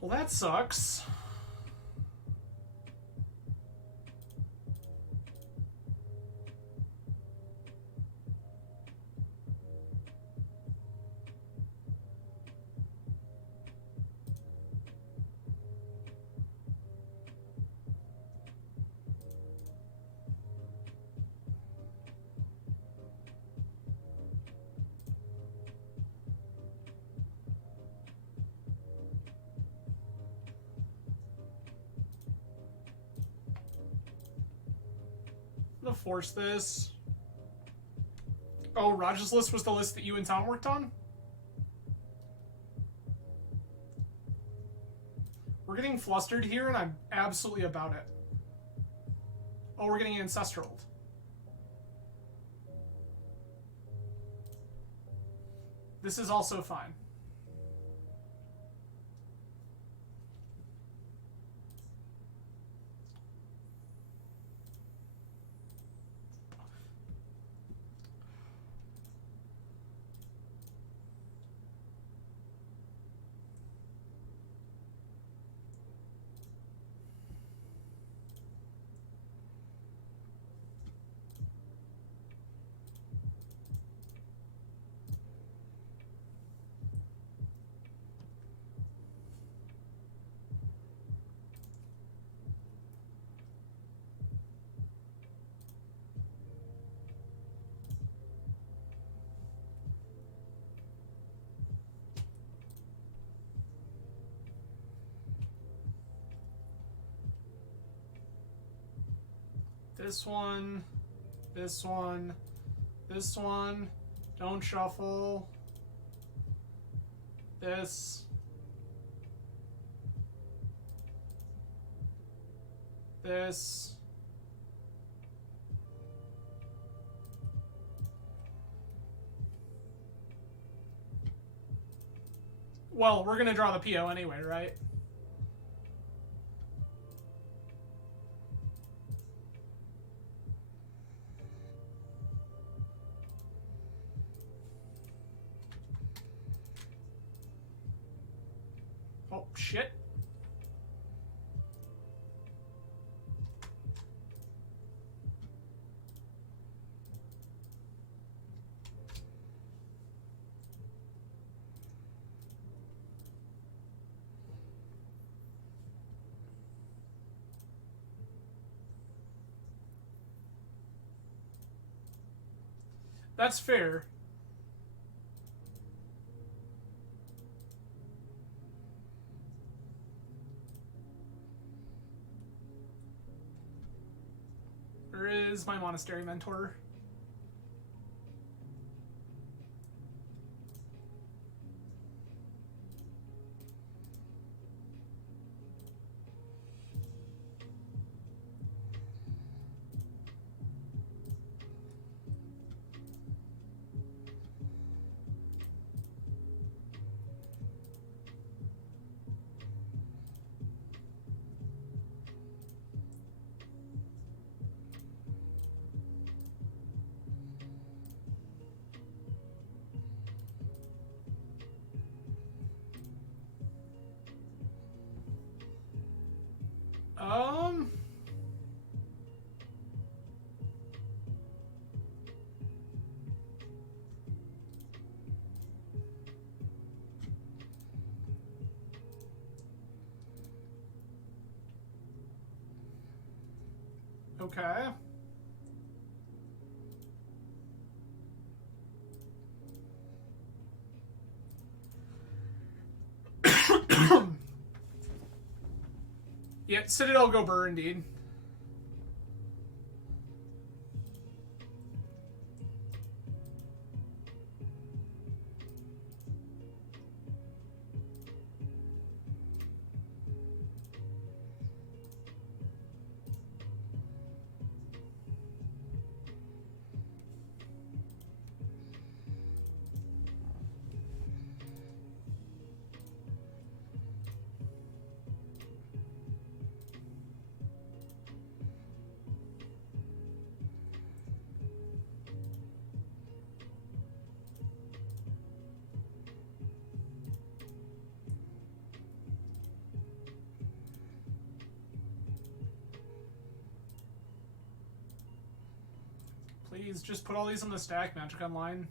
Well, that sucks. I'm gonna force this. Oh, Raj's list was the list that you and Tom worked on? We're getting flustered here, and I'm absolutely about it. Oh, we're getting ancestral. This is also fine. This one, this one, this one. Don't shuffle. This. This. Well, we're gonna draw the PO anyway, right? Oh, shit. That's fair. Where is my monastery mentor? Okay. Yeah, Citadel go burr indeed. Please, just put all these on the stack, Magic Online.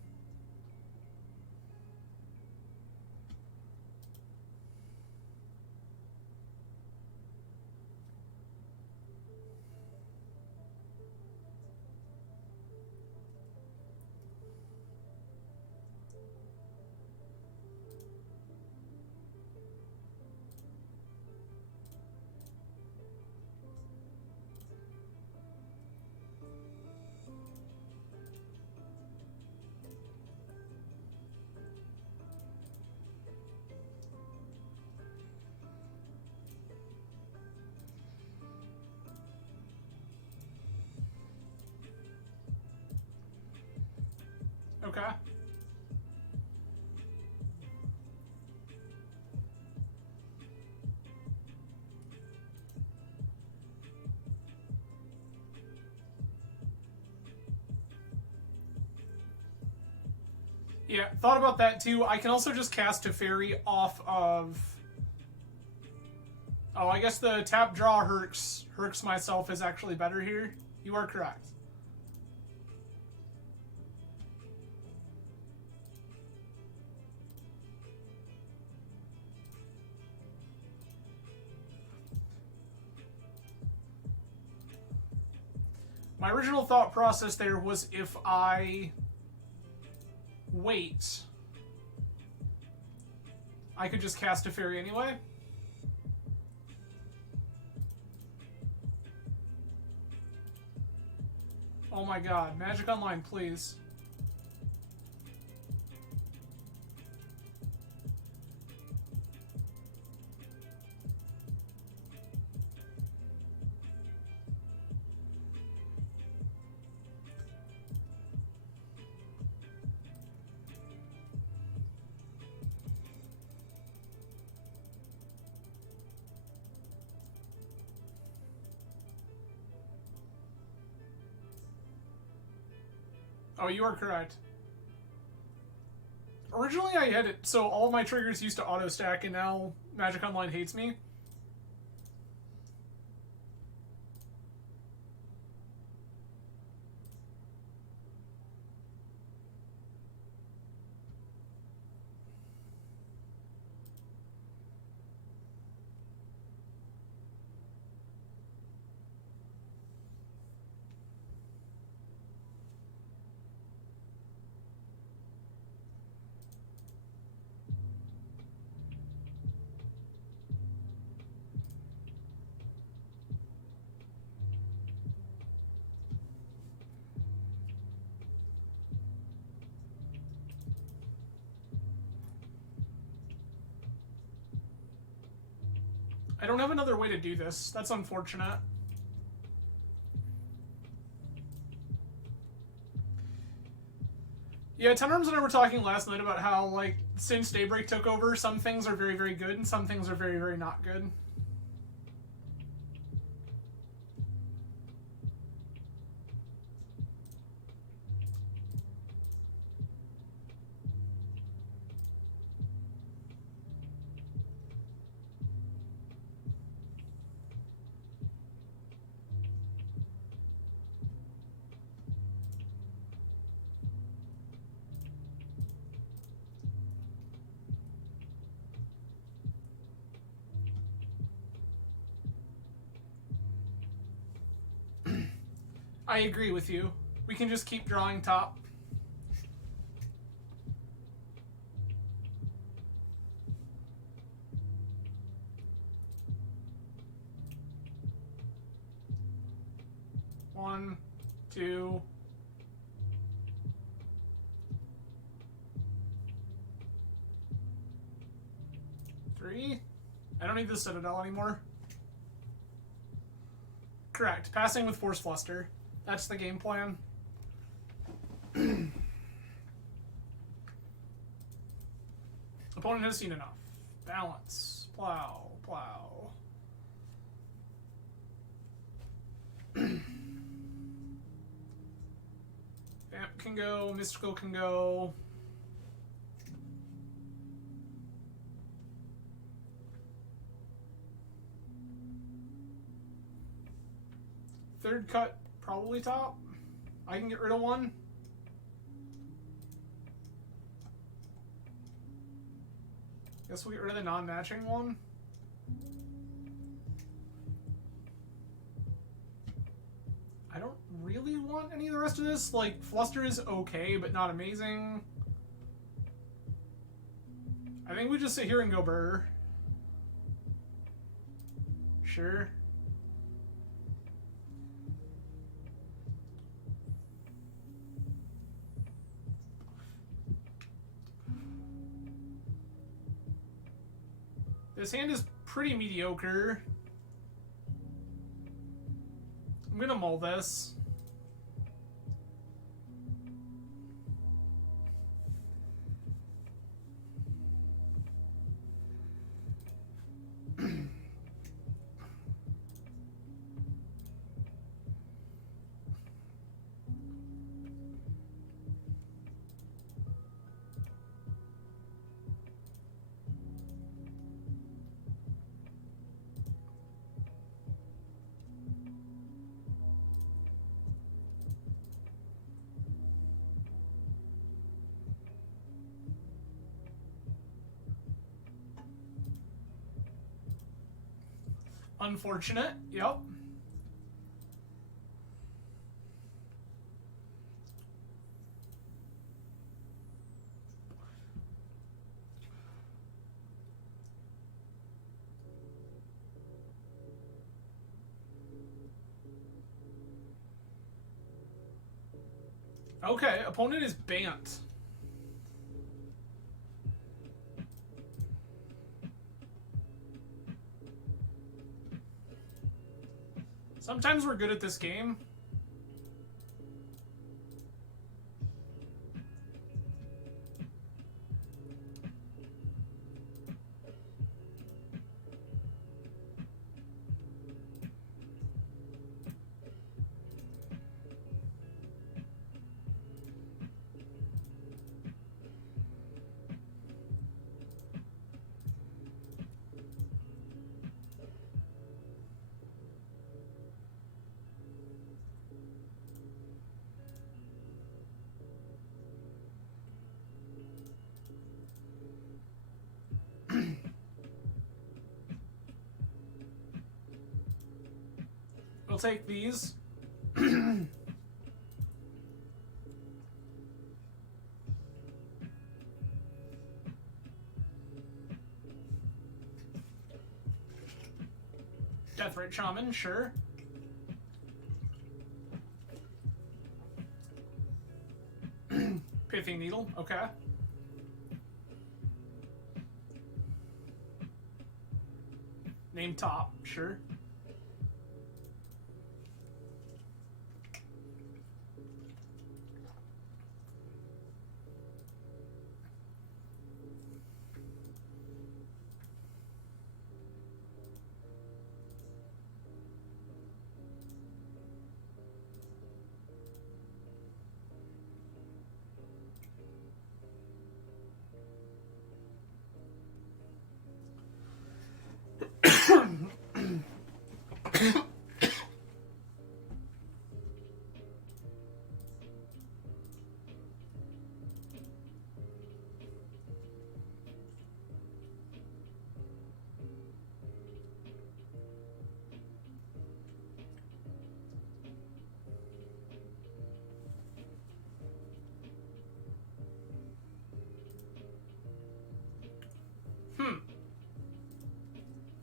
Okay. Yeah, thought about that too. I can also just cast a fairy off of... Oh, I guess the tap draw Herx myself is actually better here. You are correct. My original thought process there was if I wait, I could just cast a fairy anyway. Oh my god, Magic Online, please. Oh, you are correct. Originally I had it so all of my triggers used to auto stack, and now Magic Online hates me. I don't have another way to do this. That's unfortunate. Yeah, Ten Arms and I were talking last night about how, like, since Daybreak took over, some things are very, very good, and some things are very, very not good. I agree with you. We can just keep drawing top. One, two. Three. I don't need the Citadel anymore. Correct. Passing with Force Fluster. That's the game plan. Opponent has seen enough. Balance. Plow. Plow. Vamp can go. Mystical can go. Third cut, probably top. I can get rid of one. Guess we'll get rid of the non-matching one. I don't really want any of the rest of this. Like, Fluster is okay, but not amazing. I think we just sit here and go Burr. Sure. This hand is pretty mediocre. I'm gonna mull this. Unfortunate. Yep. Okay, opponent is Bant. Sometimes we're good at this game. We'll take these. Deathrite Shaman, sure. Pithing Needle, okay. Name Top, sure.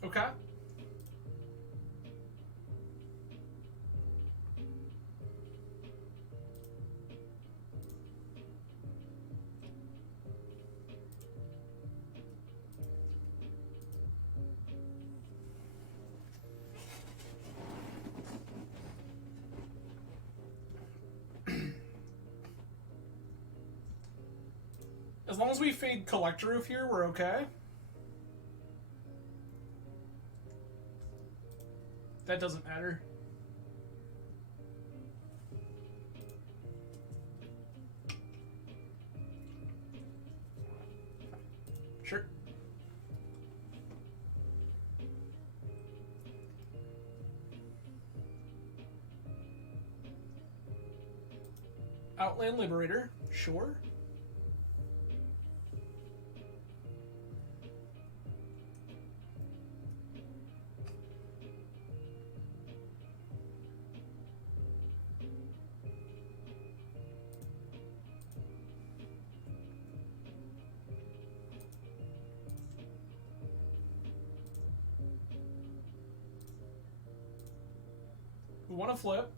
Okay. As long as we fade Collector Roof here, we're okay. That doesn't matter. Sure. Outland Liberator, sure. We want to flip.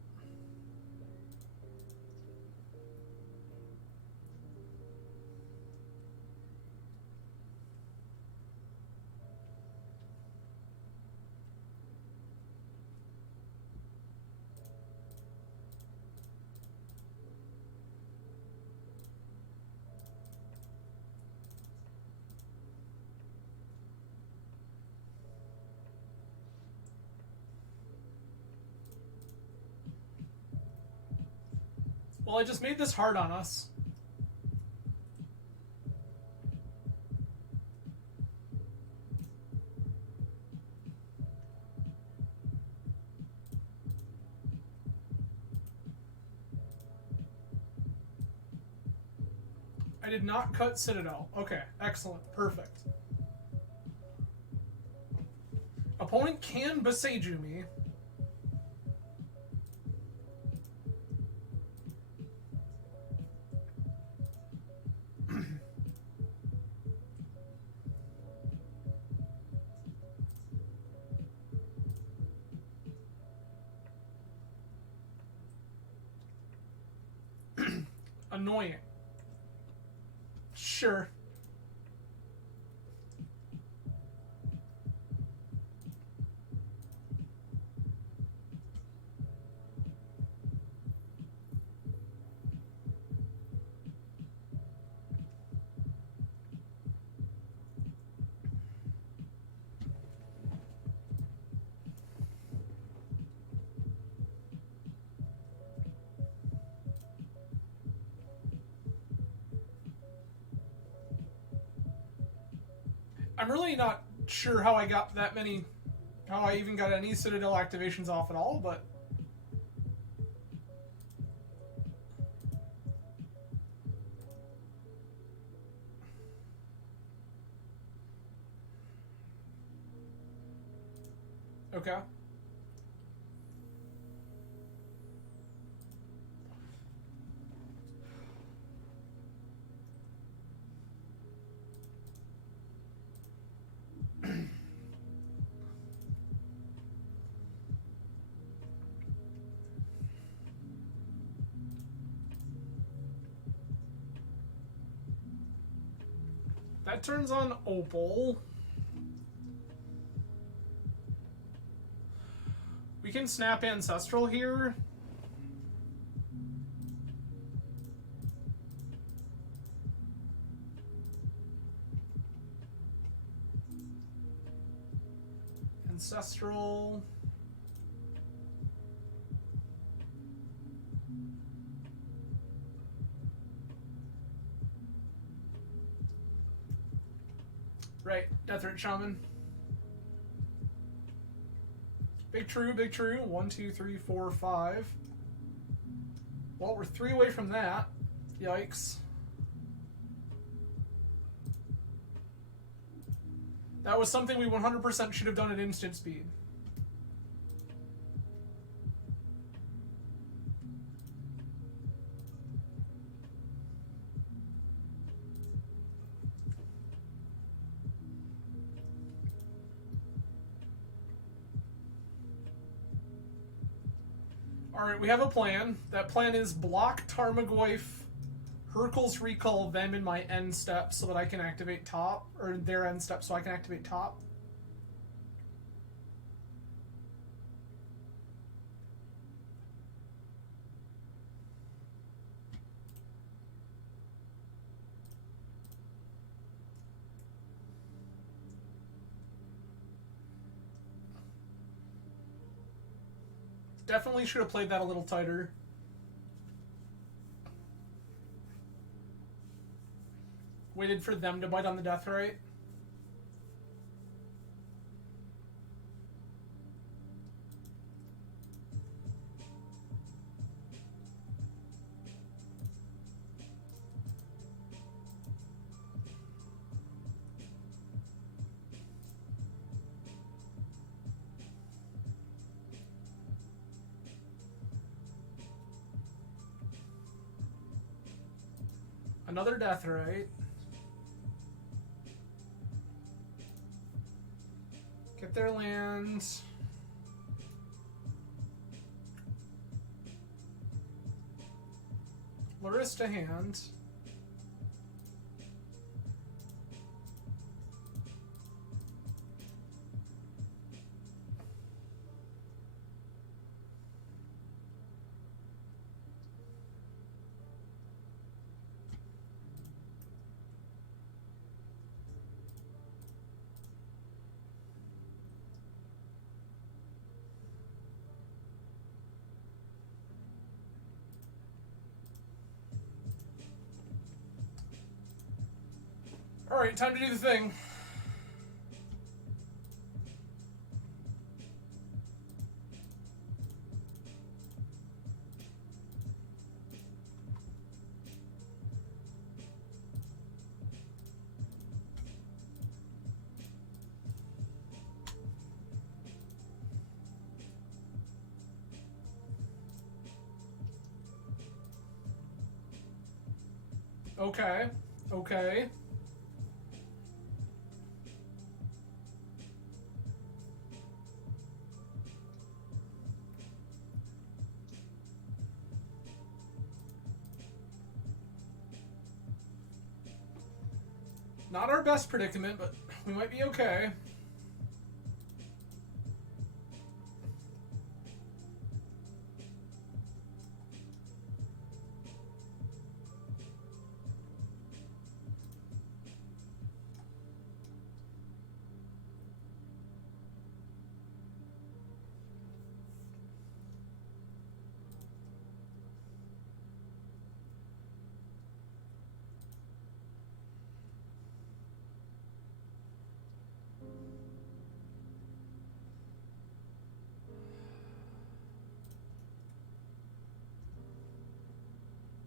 Well, I just made this hard on us. I did not cut Citadel. Okay, excellent. Perfect. Opponent can Boseiju me. Annoying. Sure. I'm really not sure how I got that many, how I even got any Citadel activations off at all, but... Okay. That turns on Opal. We can snap Ancestral here. Ancestral. Right, Deathroot Shaman. Big true, big true. 1, 2, 3, 4, 5. Well, we're 3 away from that. Yikes. That was something we 100% should have done at instant speed. Alright, we have a plan. That plan is block Tarmogoyf, Hurkyl's Recall them in my end step so that I can activate top, or their end step so I can activate top. Definitely should have played that a little tighter. Waited for them to bite on the death right. Another death right. Get their lands. Larissa hand. Alright, time to do the thing. Okay. Okay. Not our best predicament, but we might be okay.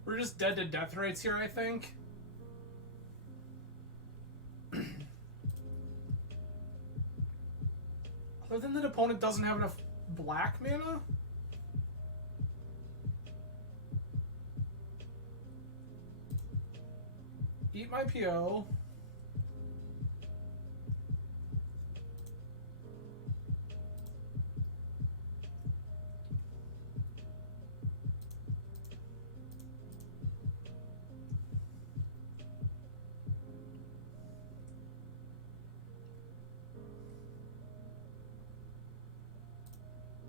We're just dead to death rates here, I think. Other than that opponent doesn't have enough black mana? Eat my PO.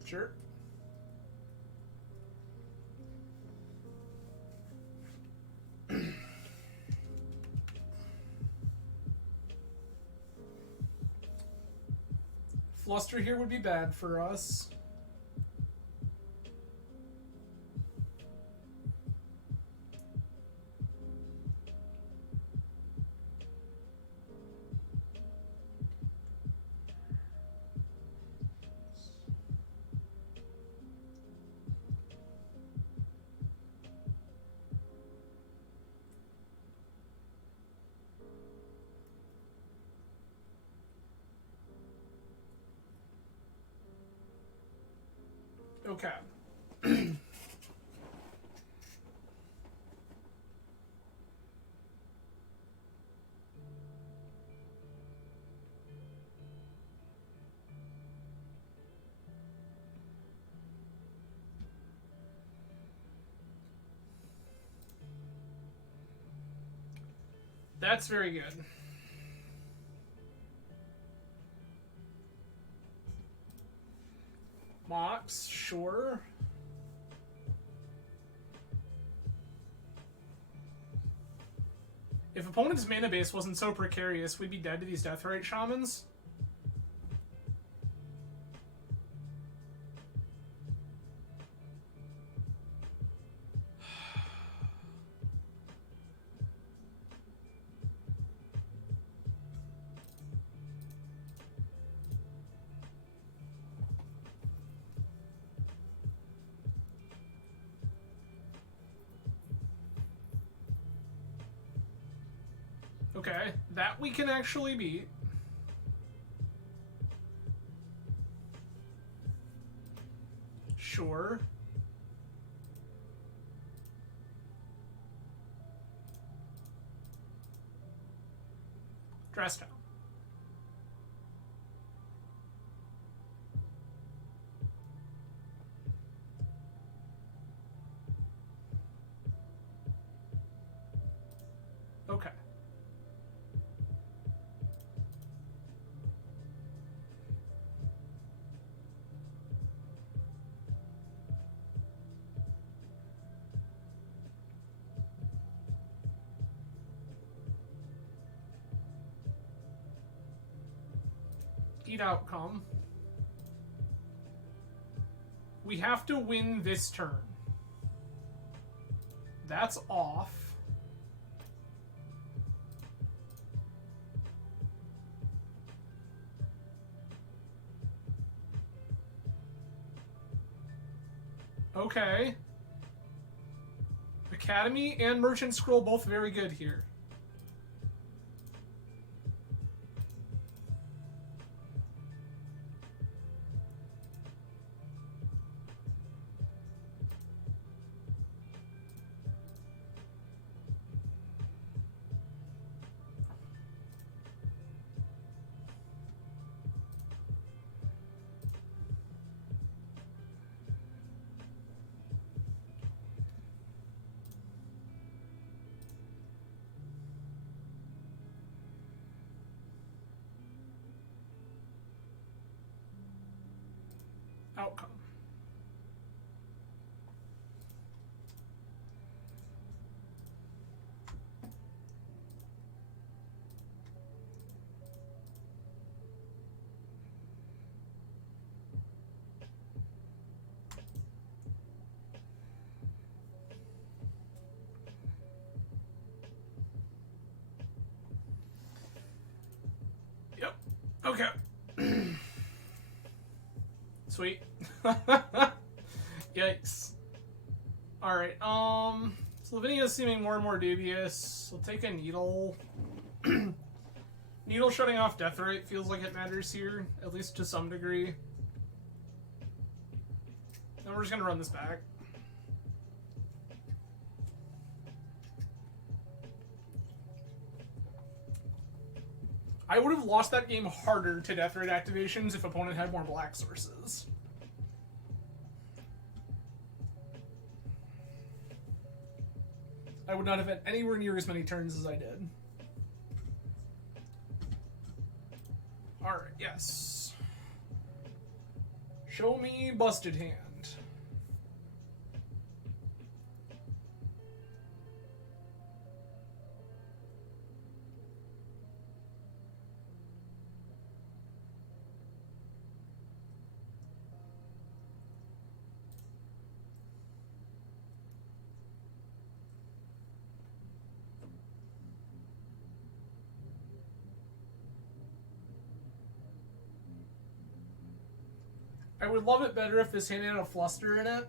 Sure. Fluster here would be bad for us. Okay. That's very good. Mox, sure. If opponent's mana base wasn't so precarious, we'd be dead to these Deathrite Shamans. Okay, that we can actually beat. Sure. Dress down. Okay. Eat outcome. We have to win this turn. That's off. Okay. Academy and Merchant Scroll both very good here. Outcome. Yep. Okay. Sweet. Yikes. Alright, Slovenia's seeming more and more dubious. We'll take a Needle. Needle shutting off Death Rate feels like it matters here, at least to some degree. Then we're just gonna run this back. I would have lost that game harder to Death Rate activations if opponent had more black sources. I would not have had anywhere near as many turns as I did. Alright, yes. Show me Busted Hand. I would love it better if this hand had a Fluster in it.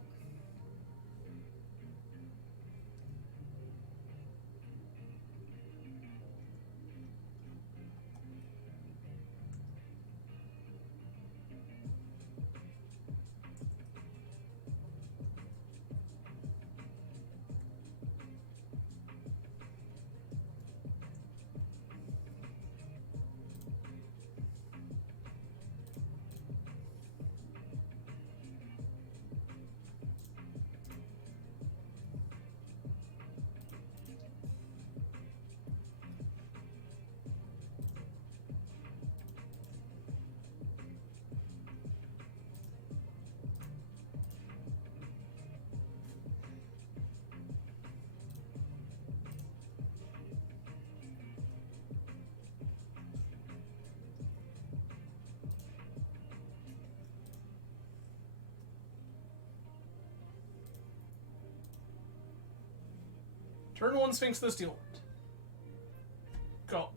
Turn 1 Sphinx the Steel Wind. Go.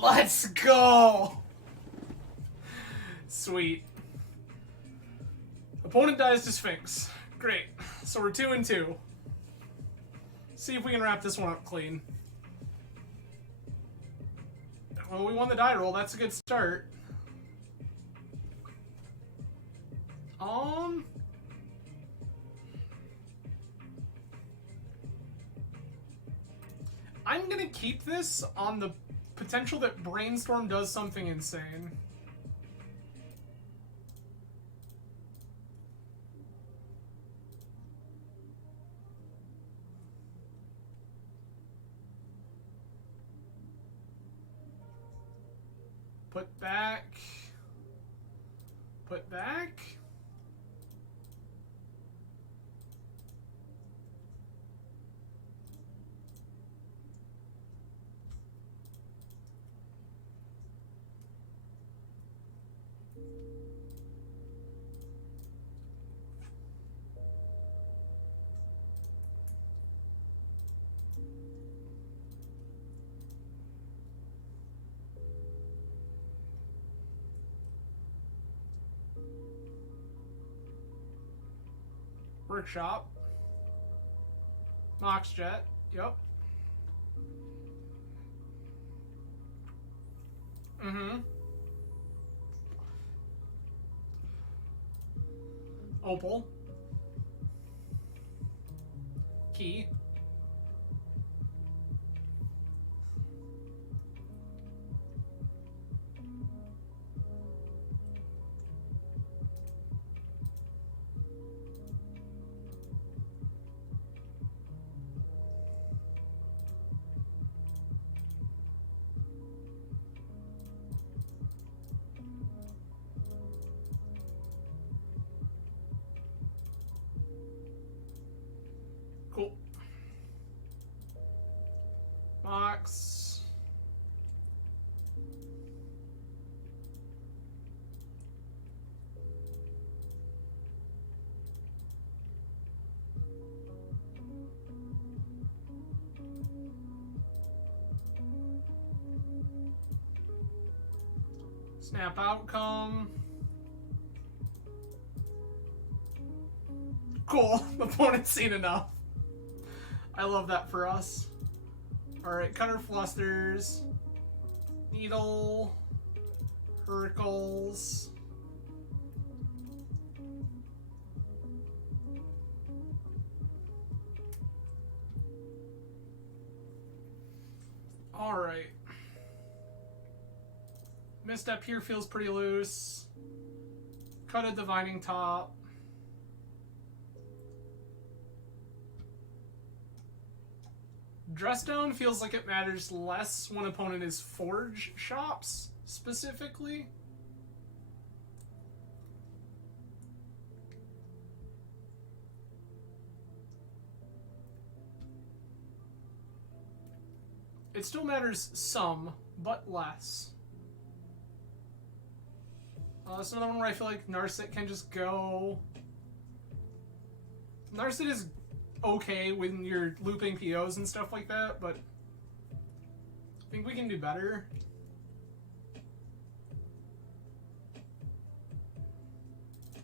Let's go! Sweet. Opponent dies to Sphinx. Great. So we're 2-2. See if we can wrap this one up clean. Well, we won the die roll. That's a good start. I'm gonna keep this on the potential that Brainstorm does something insane. Put back. Put back. Workshop. Mox Jet. Yep. Mm-hmm. Opal. Key. Cool. Box. Snap outcome. Cool. The opponent's seen enough. I love that for us. Alright, Cutter Flusters. Needle. Heracles. Alright. Misstep here feels pretty loose. Cut a Divining Top. Dress Down feels like it matters less when opponent is Forge Shops, specifically. It still matters some, but less. That's another one where I feel like Narset can just go. Narset is okay when you're looping POs and stuff like that, but I think we can do better.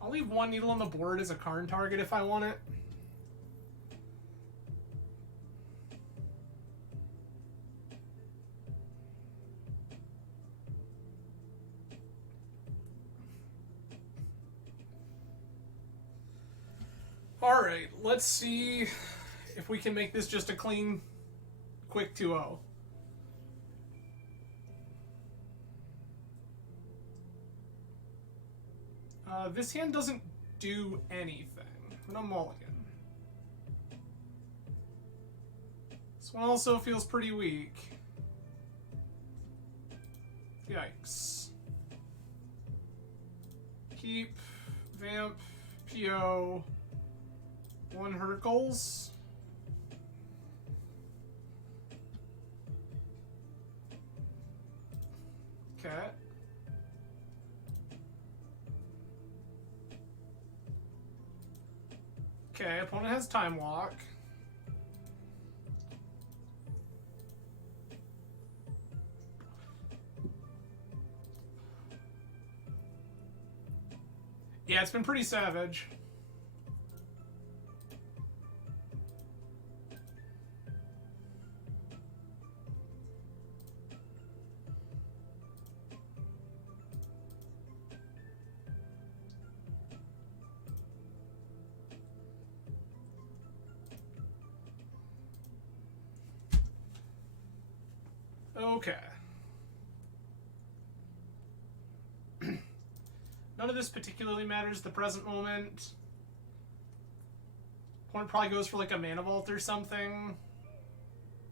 I'll leave one needle on the board as a Karn target if I want it. Alright, let's see if we can make this just a clean, quick 2-0. This hand doesn't do anything. No mulligan. This one also feels pretty weak. Yikes. Keep, Vamp, PO, 1 Heracles. Cat. Okay, opponent has Time Walk. Yeah, it's been pretty savage. Okay. None of this particularly matters at the present moment. Opponent probably goes for like a Mana Vault or something.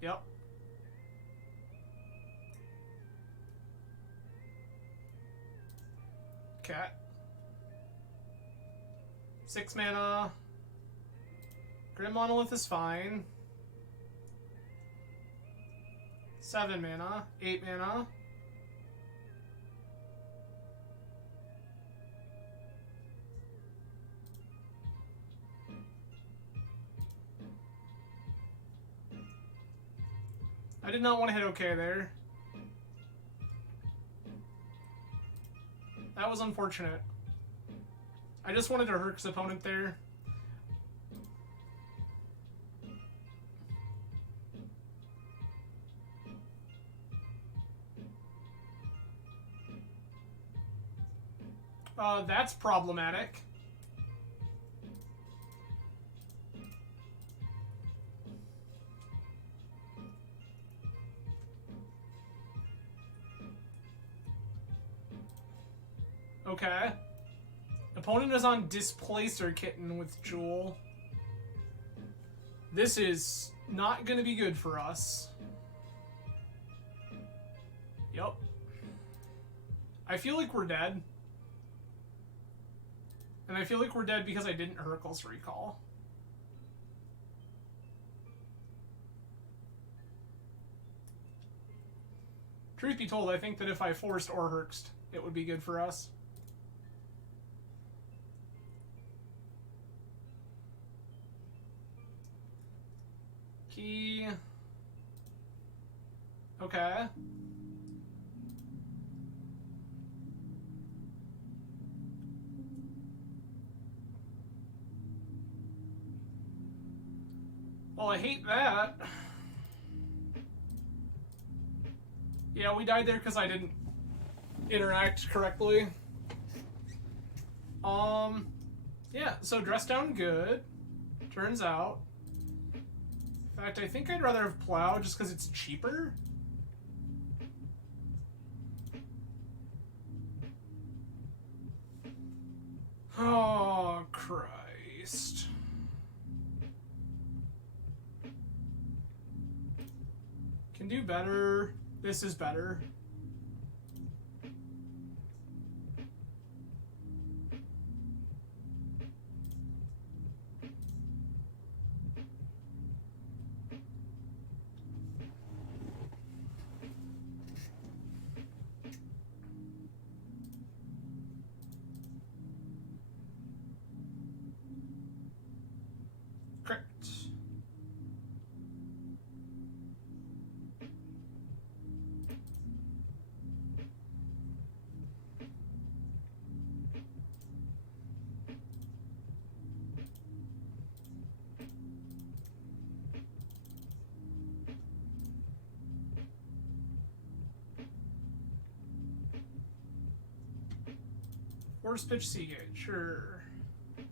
Yep. Cat. 6 mana. Grim Monolith is fine. 7 mana. 8 mana. I did not want to hit OK there. That was unfortunate. I just wanted to hurt his opponent there. That's problematic. Okay. Opponent is on Displacer Kitten with Jewel. This is not going to be good for us. Yep. I feel like we're dead. And I feel like we're dead because I didn't Heracles Recall. Truth be told, I think that if I forced Orhurst, it would be good for us. Key. Okay. Well, I hate that. Yeah, we died there because I didn't interact correctly. Yeah, so dress down good. Turns out. In fact, I think I'd rather have plow just because it's cheaper. Oh, Christ. Can do better. This is better. Correct. Force pitch Seagate, sure. It's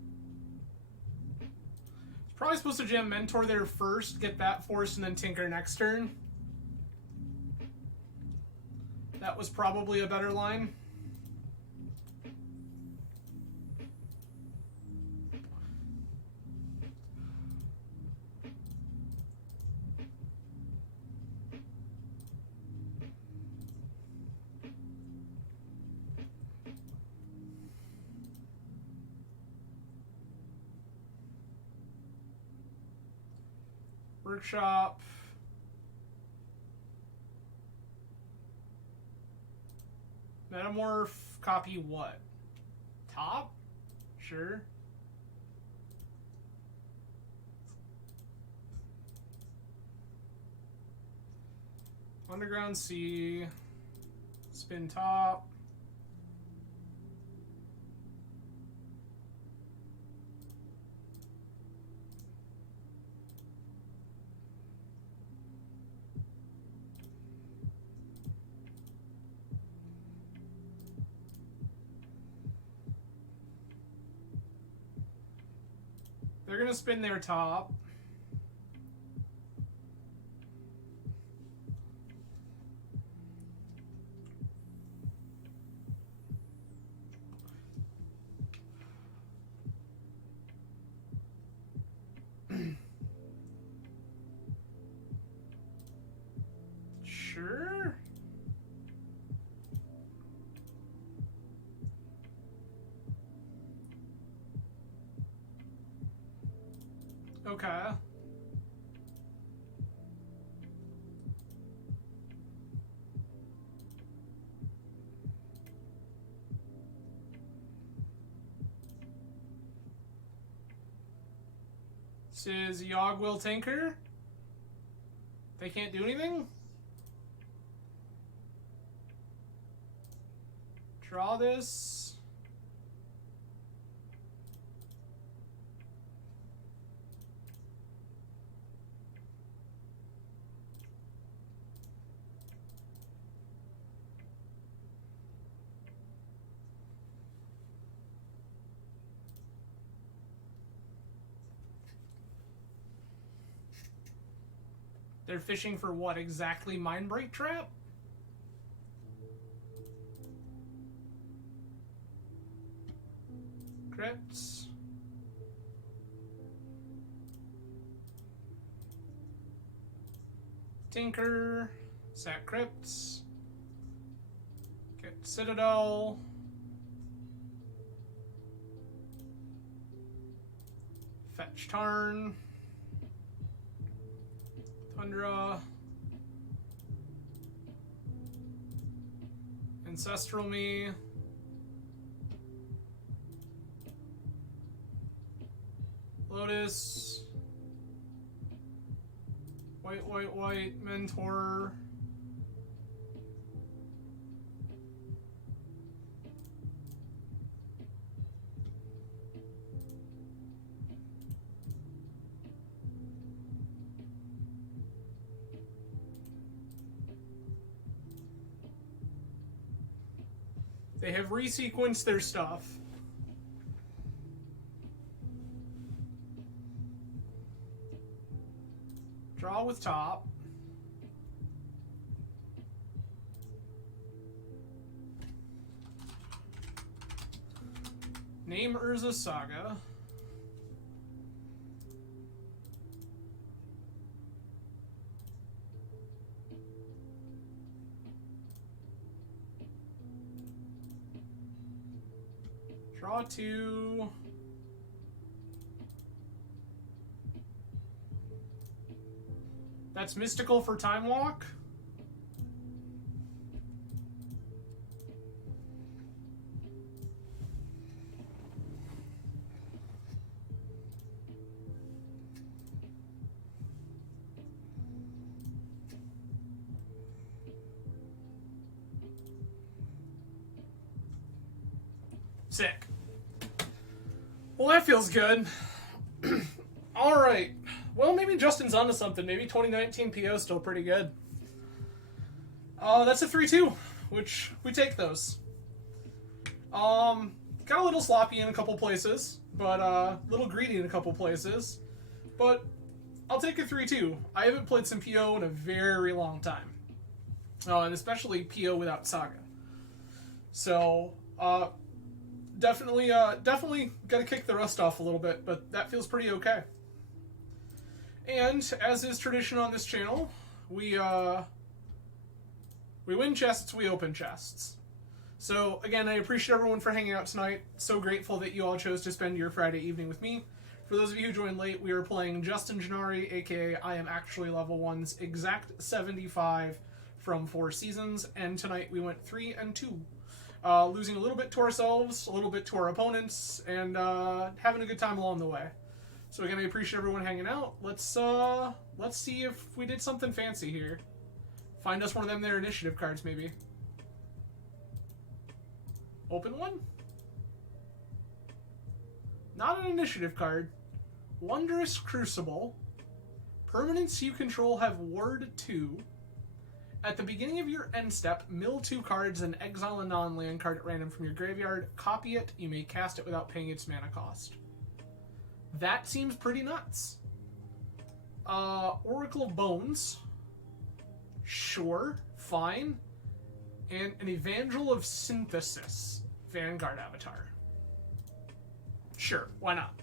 probably supposed to jam Mentor there first, get that forced, and then Tinker next turn. That was probably a better line. Workshop. Metamorph, copy what? Top? Sure. Underground Sea. Spin top. They're gonna spin their top. Sure. Okay. This is Yogwill Tinker. They can't do anything? Draw this. They're fishing for what exactly? Mindbreak Trap? Crypts. Tinker. Sack Crypts. Get Citadel. Fetch Tarn. Tundra. Ancestral Me. Lotus. White. Mentor. They have resequenced their stuff. Draw with top. Name Urza Saga. Draw 2. That's Mystical for Time Walk. Sick. Well, that feels good. Alright. Well, maybe Justin's onto something. Maybe 2019 PO is still pretty good. That's a 3-2, which we take those. Got a little sloppy in a couple places, but a little greedy in a couple places. But I'll take a 3-2. I haven't played some PO in a very long time. And especially PO without Saga. So, definitely got to kick the rust off a little bit, but that feels pretty okay. And as is tradition on this channel, we win chests, we open chests. So again, I appreciate everyone for hanging out tonight. So grateful that you all chose to spend your Friday evening with me. For those of you who joined late, we are playing Justin Gennari, aka I Am Actually Level 1's exact 75 from 4 seasons, and tonight we went 3-2. Losing a little bit to ourselves, a little bit to our opponents, and having a good time along the way. So again, I appreciate everyone hanging out. Let's see if we did something fancy here. Find us one of them there initiative cards, maybe. Open one? Not an initiative card. Wondrous Crucible. Permanents you control have Ward 2. At the beginning of your end step, mill 2 cards and exile a non-land card at random from your graveyard. Copy it. You may cast it without paying its mana cost. That seems pretty nuts. Oracle of Bones. Sure, fine. And an Evangel of Synthesis. Vanguard Avatar. Sure, why not?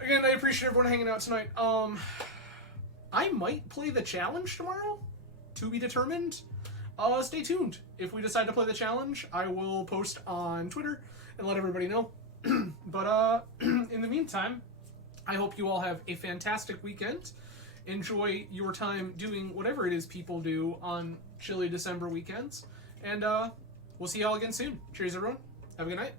Again, I appreciate everyone hanging out tonight. I might play the challenge tomorrow. To be determined. Stay tuned. If we decide to play the challenge, I will post on Twitter and let everybody know. But in the meantime, I hope you all have a fantastic weekend. Enjoy your time doing whatever it is people do on chilly December weekends. And we'll see y'all again soon. Cheers, everyone. Have a good night.